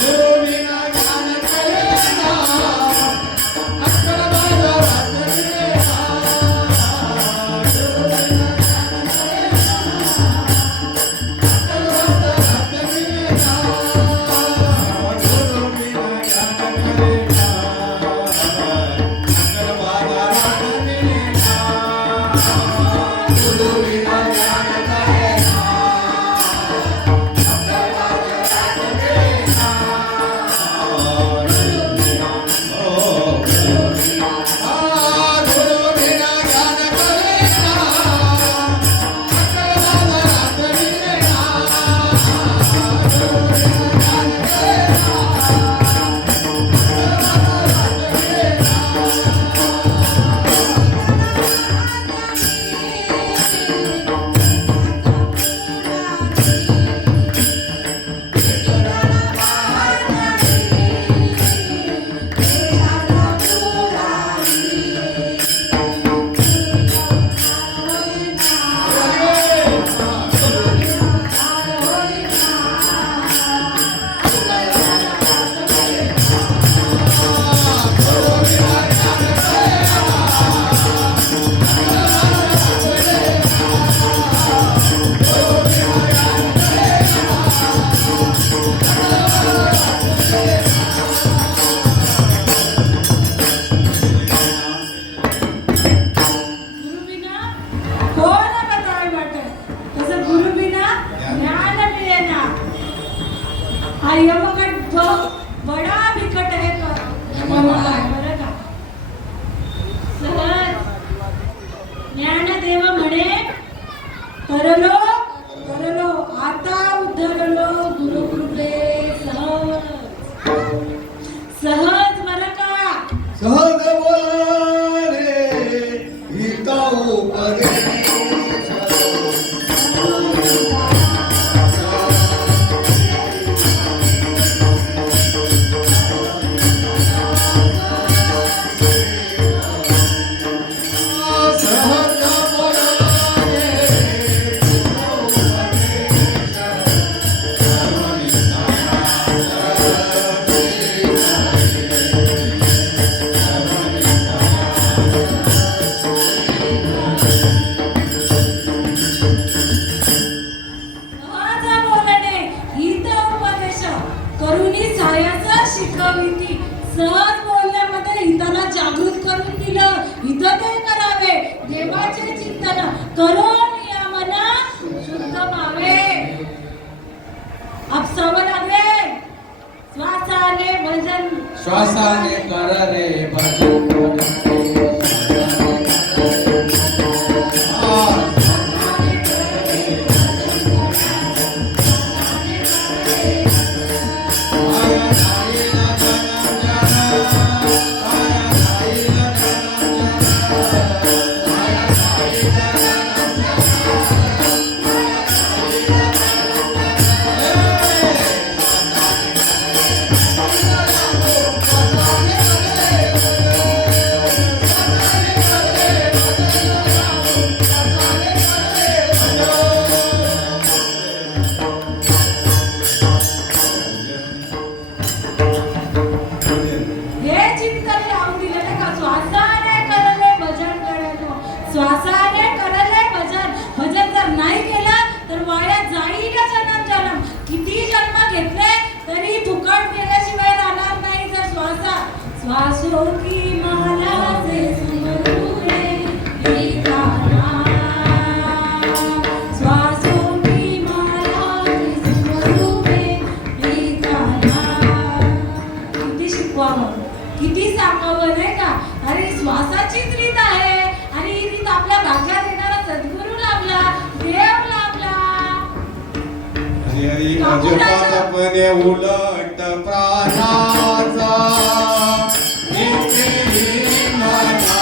गुरुविना यमकट जो बडा बिकट आहे का यमक आहे बरं का. सहज ज्ञानदेव म्हणे तरलो तरलो आता उद्धरलो गुरुकृपे सहज. सहज बरं का. सहज बोलणे गीता उपदेश सहज बोलणे हित उपदेश करुणी सायाचा शिकविती. सहज बोलण्यामध्ये हिताला जागृत करून दिलं. हित ते करावे देवाचे चिंतन करून या मना शुद्ध व्हावे. अपसावं लागेल श्वासाने भजन श्वासाने कर रे भजन कर रे. हे चिंतन लावून दिलं नाही का. श्वासाने करले भजन करायचं. श्वासाने करले भजन. भजन जर नाही केलं तर वाया जाईल जन्म जन्म. किती जन्म घेतले तरी फुकट गेल्याशिवाय राहणार नाही. जर श्वासो की मला से सुमरूरे गीताना. श्वासो की मला से सुमरूरे गीताना. किती शिकवावं किती सांगावं नाही का. अरे श्वासाचीच रीत आहे आणि ही रीत आपल्या भाग्यात येणारा सद्गुरू लाभला देव लाभला. हरी हरी अजपातपणे उलट प्राणाचा नित्य मनाचा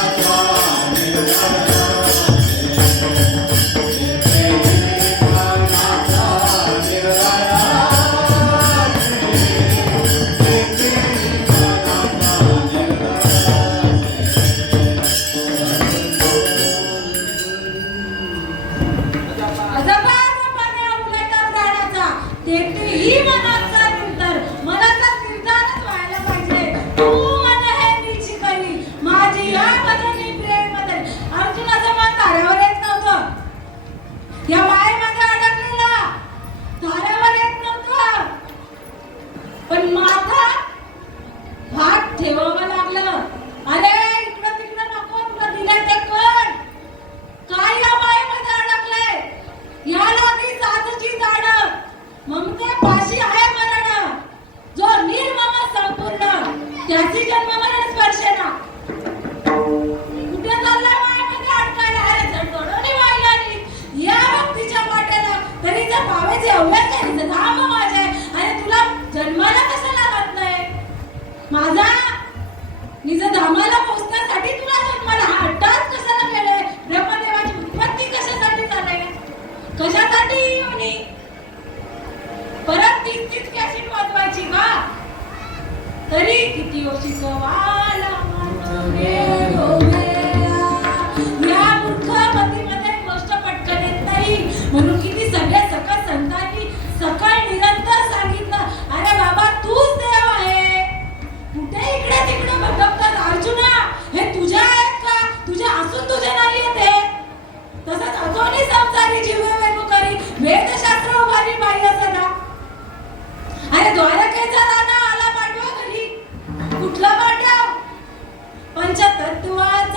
अजपातपणे उलट प्राणाचा तेथेही मनाचा निर्धार. मनाचा निर्धारच व्हायला पाहिजे. तू मन हे नीची करी माझी या भजनी प्रेम बदल. अर्जुनाचं मन ताऱ्यावर येत नव्हतं. या मायेमध्ये अडकलेला ताऱ्यावर येत नव्हतं. पण माथा हात ठेवावं लागलं. अरे इकडं तिकडं नको तुला दिलंय ते कर. काय या मायेमध्ये अडकलंय. याला ती साधची जाण ममते पाशी आहे मरण. जो निर्मम संपूर्ण त्याची जन्म मरण स्पर्शेना. कुठे चाललाय मायामध्ये अडकायला. अरे झटडोनी व्हायला नाही या भक्तीच्या वाटेला. तरी जर पावेचे अव्यय तरी धाम माझे. अरे तुला जन्माला कशाला घात नाही. माझा निज धामाला पोहोचण्यासाठी तुला जन्माला हट्टात कशाला केलंय. ब्रह्मदेवाची उत्पत्ती कशासाठी झाली. कशासाठी योनी. परत तीच कॅसेट वाजवायची का. तरी किती शिकवाला या मूर्ख मतीमध्ये गोष्ट पटकन येत नाही. म्हणून किती सगळ्या सकळ संतांनी सकाळ निरंतर सांगितलं. अरे बाबा तूच देव आहे. कुठे इकडे तिकडे भटकतात. अर्जुना हे तुझ्या आहेत का. तुझ्या असून तुझे नाही येते. तसंच अजूनही संसारी जीव वेगू करी वेदशास्त्र उभारी बाह्य सदा. अरे द्वारकेचा राणा आला पाठवा घरी. कुठला पाठव पंचतत्वाचा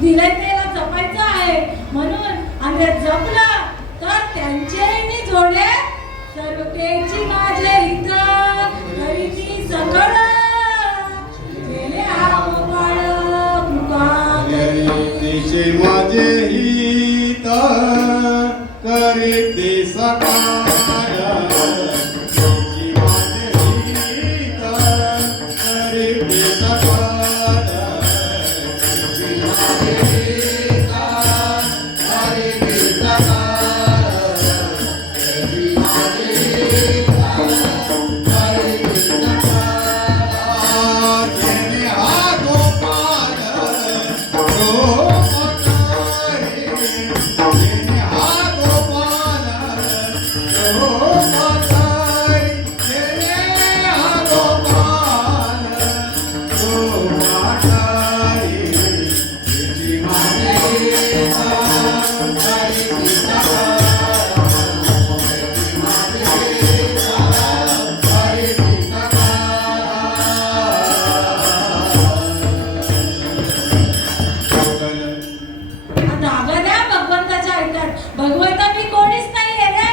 दिलंय त्याला जपायचं आहे म्हणून. आणि ते जपलं तर त्यांचेही जोडे सर्वतेची माझे हित करीती सकळ केले आवड कृपा करी. तिचे माझे हित करीती सकाळ. तिचे माझे हित करीती सकाळ. तिचे माझे हित करीती सकाळ. तिचे माझे हित करीती सकाळ. केले हा गोपाल धागा द्या भगवंताच्या ऐकत. भगवंता मी कोणीच नाही आहे रे.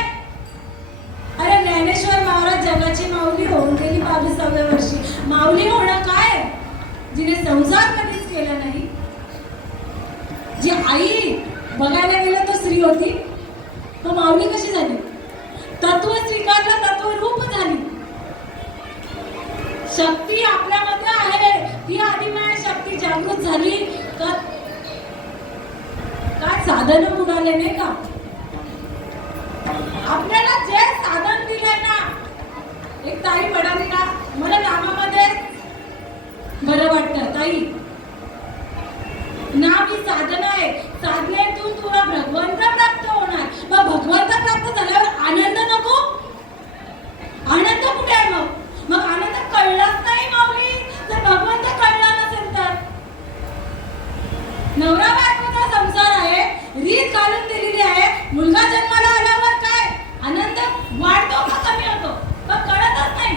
अरे ज्ञानेश्वर महाराज जगाची माऊली होऊन गेली 22व्या वर्षी. माऊली होणं काय, जिने संसार कधीच केला नाही. जी आई बघायला गेलं तर स्त्री होती, तो माऊली कशी झाली? तत्व स्वीकारलं, तत्व रूप झाली. शक्ती आपल्यामध्ये आहे, ती आदिमाय शक्ती जागृत झाली का काय साधन बुडाले नाही का? आपल्याला जे साधन दिले ना, एक ताई म्हणाली ना, मला नामामध्ये बरं वाटतं ताई, नाम ही साधन आहे, साधनेतून तुला भगवंत प्राप्त होणार. मग भगवंत प्राप्त झाल्यावर आनंद नको? आनंद कुठे आहे मग? मग आनंद कळलाच नाही माऊली जर भगवंत कळला नसेल तर. नवरा बायकोचा संसार आहे, रीत घालून दिलेली आहे. मुलगा जन्माला आल्यावर काय आनंद वाढतो का कमी होतो का कळतच नाही.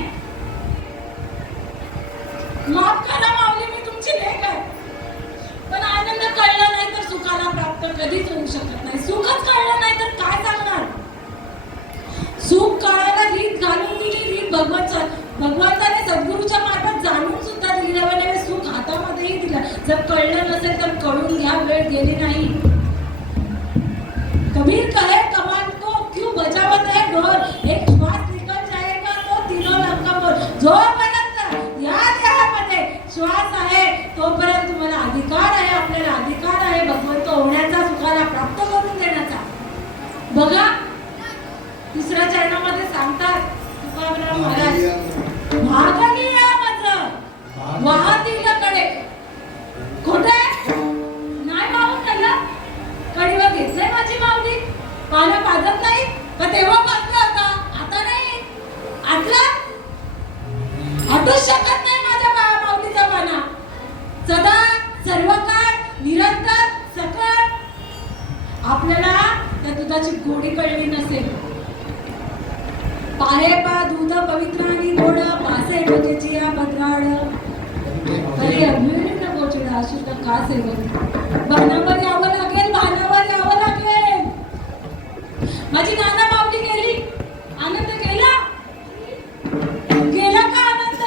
माफ करा माऊली, मी तुमची लेक आहे, पण आनंद कळला नाही तर सुखाला प्राप्त कधीच होऊ शकत नाही. सुखच कळलं नाही तर काय सांगणार? सुख कळायला रीत घालून दिली, रीत भगवंताने सद्गुरूच्या मार्फत जाणून सुद्धा दिली. नवे सुख हातामध्येही दिलं. जर कळलं नसेल तर कळून घ्या, वेळ गेली नाही. कबीर कहे कमान को क्यों बजावत है ढोल, एक श्वास निकल जाएगा तो तीनों लंका बोल. जोपर्यंत या देहामध्ये श्वास आहे तोपर्यंत तुम्हाला अधिकार आहे, आपल्याला अधिकार आहे भगवंत होण्याचा, सुखाला प्राप्त करून देण्याचा. बघा तिसऱ्या चरणामध्ये सांगतात तुकाराम महाराज, भागली या माझं वाहतील कडे. कुठे नाही मावून गेलं, कडीवर घेतलंय माझी माऊली, पानं पाजत नाही का? तेव्हा पाजला होता, आता नाही. आटला आटूच शकत नाही माझ्या माऊलीचा पाना. सदा सर्व काळ निरंतर सकळ. आपल्याला त्या दुधाची गोडी कळली नसेल. पाहे पा दूध पवित्र आणि गोड, पासे डोकेची या भद्राड, तरी अभिमान नको चिडा अशुद्ध का सेवक. भानावर यावं लागेल, भानावर यावं लागेल. माझी नाना माऊली गेली, आनंद गेला? गेला का आनंद?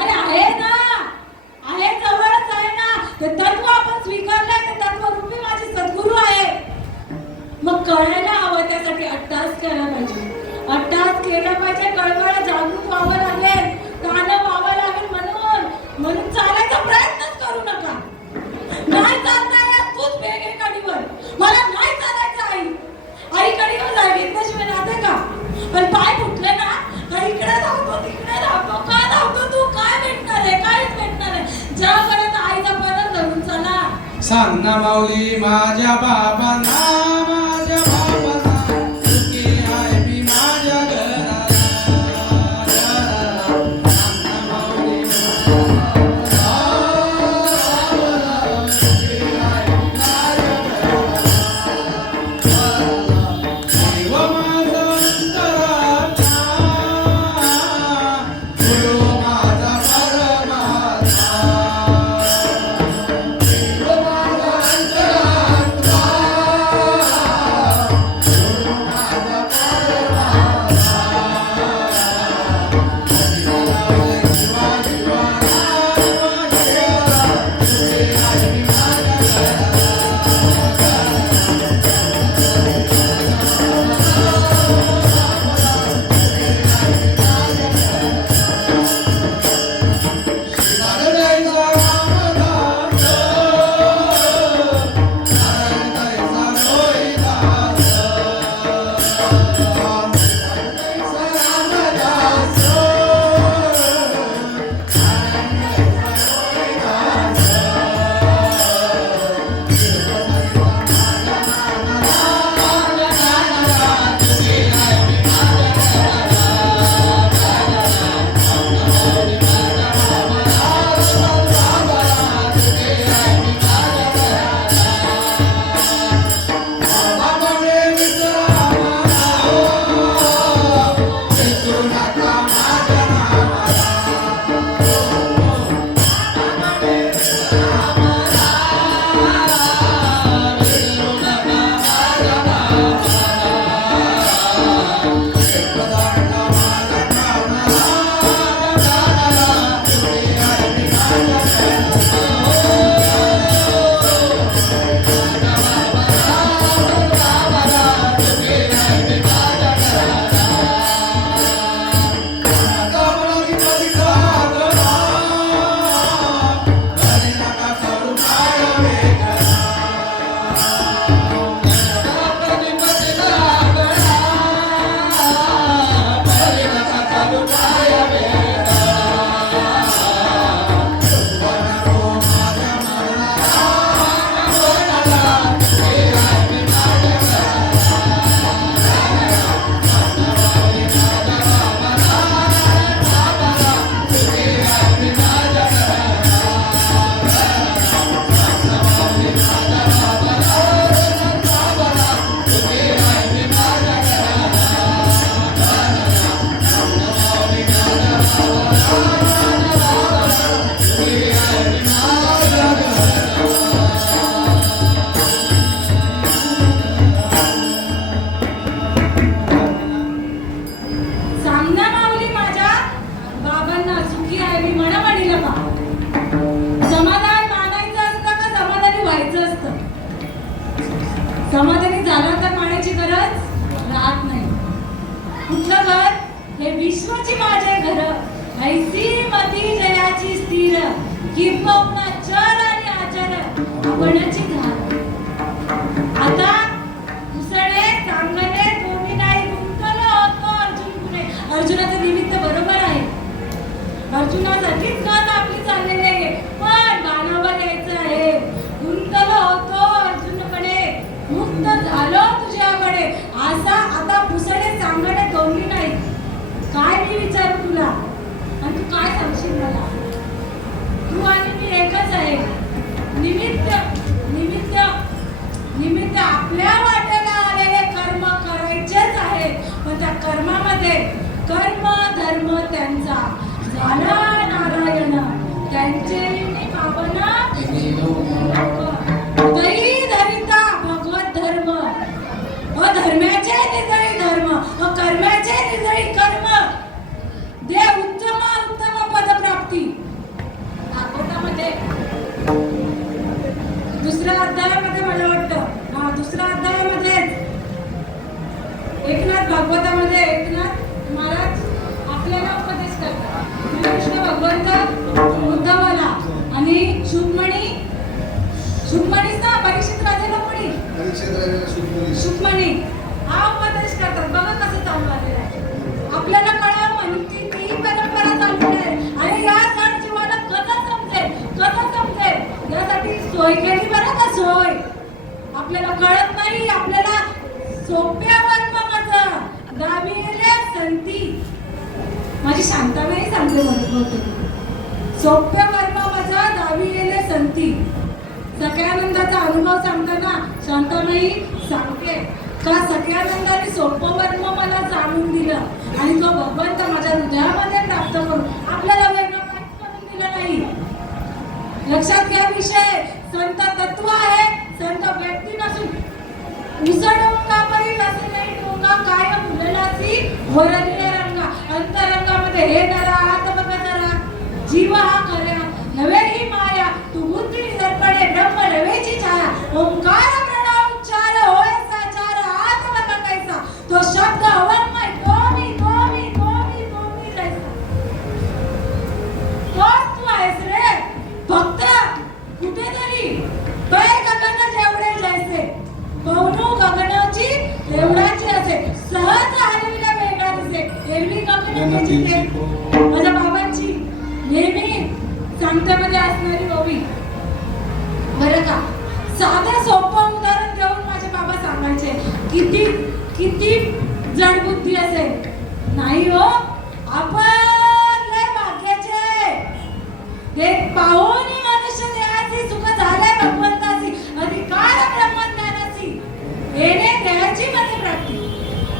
अरे आहे ना, आहे, जवळच आहे ना. ते तत्व आपण स्वीकारलंय, ते तत्व रूपी माझे सद्गुरू आहे. मग कळायला हवं, त्यासाठी अट्टास केला पाहिजे. अट्टास केला पाहिजे, कळवळ जागृत व्हावं लागेल, कान व्हावं लागेल. म्हणून चालायचा प्रयत्नच करू नका. नाही चालता येत, तूच बेग आहे कडीवर. मला नाही चालायचं आई. आई कडीवर जाय घेतल्याशिवाय राहते का? पण पाय फुटले ना का इकडे धावतो तिकडे धावतो. का धावतो तू? काय भेटणार आहे? काहीच भेटणार आहे. ज्यापर्यंत आईचा पदर धरून चला. सांग ना माऊली माझ्या बाबांना, माझ्या बाबांना, सुखी आहे मी माझ्या घराला. सांग ना माऊली माझा समाधानी झाला तर पाण्याची गरज राहत नाही. कुठलं घर? हे विश्वाची माझे घर, ऐसी मती जयाची स्थिर, किंबहुना चर आणि आचर आपणाची धार. आता उसळे चांगले दोन्ही नाही गुंतलो होतो अर्जुन पुढे. अर्जुनाचं निमित्त बरोबर आहे, अर्जुनासाठीच गत आपली चाललेली आहे, पण बाणावर यायचं आहे. गुंतलो होतो अर्जुनकडे, मुक्त झालो तुझ्याकडे. असा आता पुसडे चांगले दोन्ही नाही. काय मी विचारू तुला आणि तू काय सांगशील मला? तू आणि मी एकच आहे. निमित्त निमित्त निमित्त आपल्या वाटेला आलेले कर्म करायचेच आहे, पण त्या कर्मामध्ये कर्म धर्म त्यांचा झाला नारायण, त्यांचे पावन तरी धरिता भगवत धर्म. अधर्म्याचे निजळी धर्म, अकर्म्याचे निजळी कर्म. दे उत्तम उत्तम पदप्राप्ती. भागवतामध्ये दुसऱ्या अध्यायामध्ये मला वाटतं, दुसऱ्या अध्यायामध्ये एकनाथ भागवतामध्ये एकनाथ महाराज आपल्याला उपदेश करतात. कृष्ण भगवंत उद्धवाला आणि शुकमणीच ना परीक्षित राजाला कोणी शुकमणी हा उपदेश करतात. बघा कसं चालू आलेलं आहे. आपल्याला कळावं म्हणून ती परंपरा चालू आहे. आणि या सण जीवाला कसं समजेल यासाठी सोय केली बरं का. सोय आपल्याला कळत नाही, आपल्याला सोप्या वर्माचं दाविले संती. माझी शांताबाई सांगते होते, सोप्या वर्माचं दाविले संती. सख्यानंदाचा अनुभव सांगताना शांताबाई सांगते का सख्यानंदाने सोपं वर्म मला जाणून दिलं आणि तो भगवंत माझ्या हृदयामध्ये प्राप्त करून आपल्याला वेगळं काहीच करून दिलं नाही. लक्षात घ्या विषय. संत तत्व आहे, संत व्यक्ती नसून उसडोंगा परी असे नाही डोंगा काय फुललासी वरले रंगा. अंतरंगामध्ये हे नरा आत बघ जरा जीव हा खऱ्या नवे ही माया तू बुद्धी दर्पणे ब्रह्म नवेची छाया. ओंकार प्रणव उच्चार होय साचार आत बघ कैसा तो शब्द अवन्मय तोमी जैसा. तोच तू आहेस रे फक्त कुठेतरी पै गगन जेवढे जैसे पवनो गगनाची एवढाची असे सहज हलविला वेगळा दिसे. एरवी गगनाची माझ्या बाबांची नेहमी सांगत्यामध्ये असणारी ओवी बरं का. साधं सोपं उदाहरण देऊन माझे बाबा सांगायचे. किती जड बुद्धी असेल नाही हो, आपण लय भाग्याचे. ते पाहून मनुष्य देहाची सुख झाले भगवंताची अधिकार ब्रह्मज्ञानाची. येणे देहाची माझी प्राप्ती,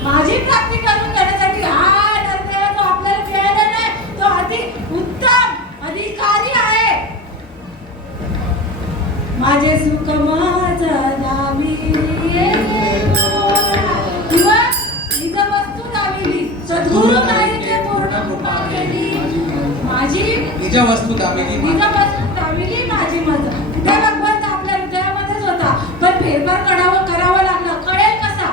माझी प्राप्ती करून देण्यासाठी हा नरदेव जो आपल्याला मिळाला नाही तो अति उत्तम अधिकारी आहे. माझे सुख माझा दाविली किंवा निज वस्तू दाविली सद्गुरु नाही ते पूर्ण कृपा केली. माझी निज वस्तू दाविली माझी मत. त्या भगवंत आपल्या हृदयामध्येच होता, पण फेरफार करावं लागलं. कळेल कसा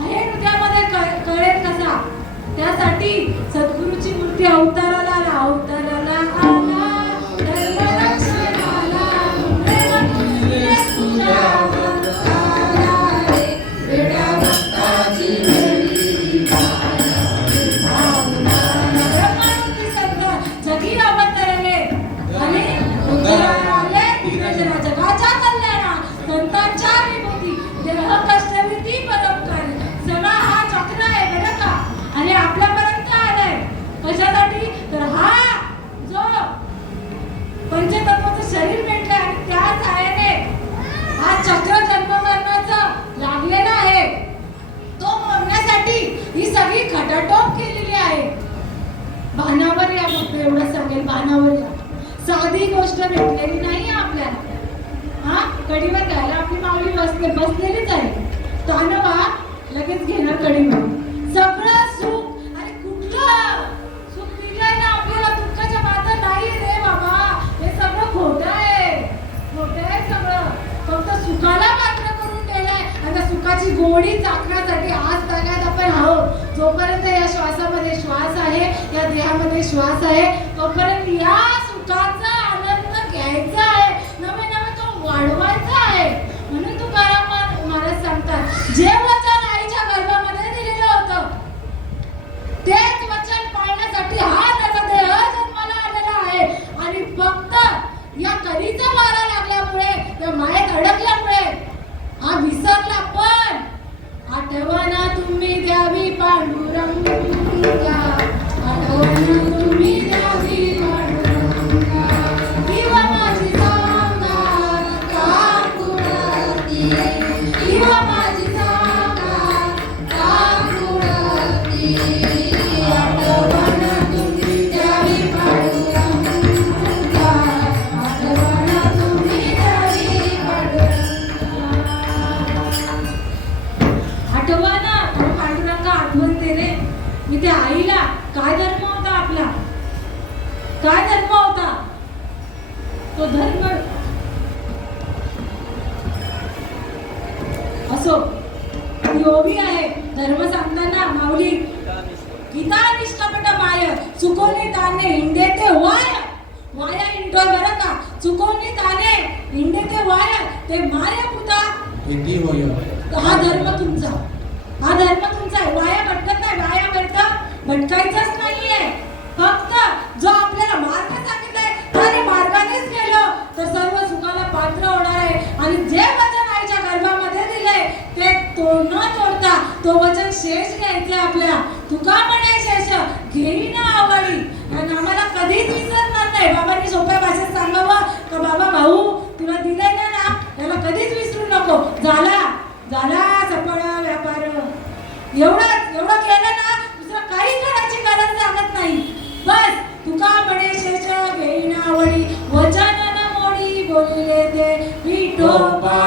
हे हृदयामध्ये कळेल कसा. त्यासाठी सद्गुरूची मूर्ती अवताराला आला धर्मरक्षणाला जगी अवतरले आणि जगाच्या कल्याणा संतांच्या विभूती देह कष्टविधी परोपकारी. सगळा हा चक्र आहे बरं का. आणि आपल्यापर्यंत आलाय कशासाठी तर हा जो पंचतत्वाचं शरीर भेटलंय आणि त्या सहाय्याने हा चक्र जन्ममरणाचं लागलेला आहे. तो मोडण्यासाठी ही सगळी खटाटोप केलेली आहे. भानावर या फक्त एवढं सांगेल, भानावर या. साधी गोष्ट भेटलेली नाही आपल्याला. हा कडीवर घ्यायला आपली माऊली बसलेलीच आहे. तानवा लगेच घेणार कडीवर. सगळं सुख आणि कुठलं सुख दिलंय ना आपल्याला. दुःखाच्या बाधा नाही रे बाबा. हे सगळं खोटं आहे सगळं. फक्त सुखाला पात्र करून ठेवलंय. आता गोडी चाखण्यासाठी आज जगात आपण आहोत. जोपर्यंत या श्वासामध्ये श्वास आहे, या देहामध्ये श्वास आहे, तोपर्यंत या सुखाचा आनंद घ्यायचा आहे, नवे नवे तो वाढवायचा आहे. म्हणून तुकाराम महाराज सांगतात, जे वचन आईच्या गर्भामध्ये दिलेलं होतं तेच वचन पाळण्यासाठी हा नरदेह जन्माला आलेला आहे. आणि फक्त या कलीचा मारा लागल्यामुळे, या मायेत अडकल्यामुळे हा विसरला. पण आठवणा तुम्ही द्यावी पांडुरंगा, आठवणा तुम्ही द्यावी पांडुरंगा, किंवा माझी सांगा का कुणाती, किंवा माझी सांगा का कुणाती, आठवणा तुम्ही द्यावी पांडुरंगा, आठवणा तुम्ही द्यावी पांडुरंगा. आठवा ना, पांडुरंगा आठवण दे रे. मी त्या आईला, काय धर्म होता आपला, काय धर्म होता तो धर्म असो. योगी आहे धर्म सांगताना माऊली, गीता निष्कपट माय चुकोनी ताने हिंडे ते वाय, वाया हिंडोय बरं का, चुकोनी ताने हिंडे ते वाय, ते माय पुता किती होय. हा धर्म तुमचा, हा धर्म तुमचा आहे. वाया भटकत नाही, वाया भटकायचंच नाहीये. फक्त जो आपल्याला मार्ग सांगितलाय त्या मार्गानेच गेलो तर सर्व सुखाला पात्र होणार आहे. आणि जे वचन आईच्या गर्भामध्ये दिलंय ते न तोडता तो वचन शेष घ्यायचे आपल्या. तुका म्हणे शेष घेईना आवडी, आणि आम्हाला कधीच विसरणार नाही. बाबांनी सोप्या भाषेत सांगावं का, बाबा भाऊ तुला दिलंय ना, याला कधीच विसरू नको. झाला सफळ व्यापार. एवढं केलं ना, दुसरं काही करायची गरज लागत नाही. बस तुका म्हणे शेष घेईना आवडी, वचन न मोडी बोलिले ते विठोबा.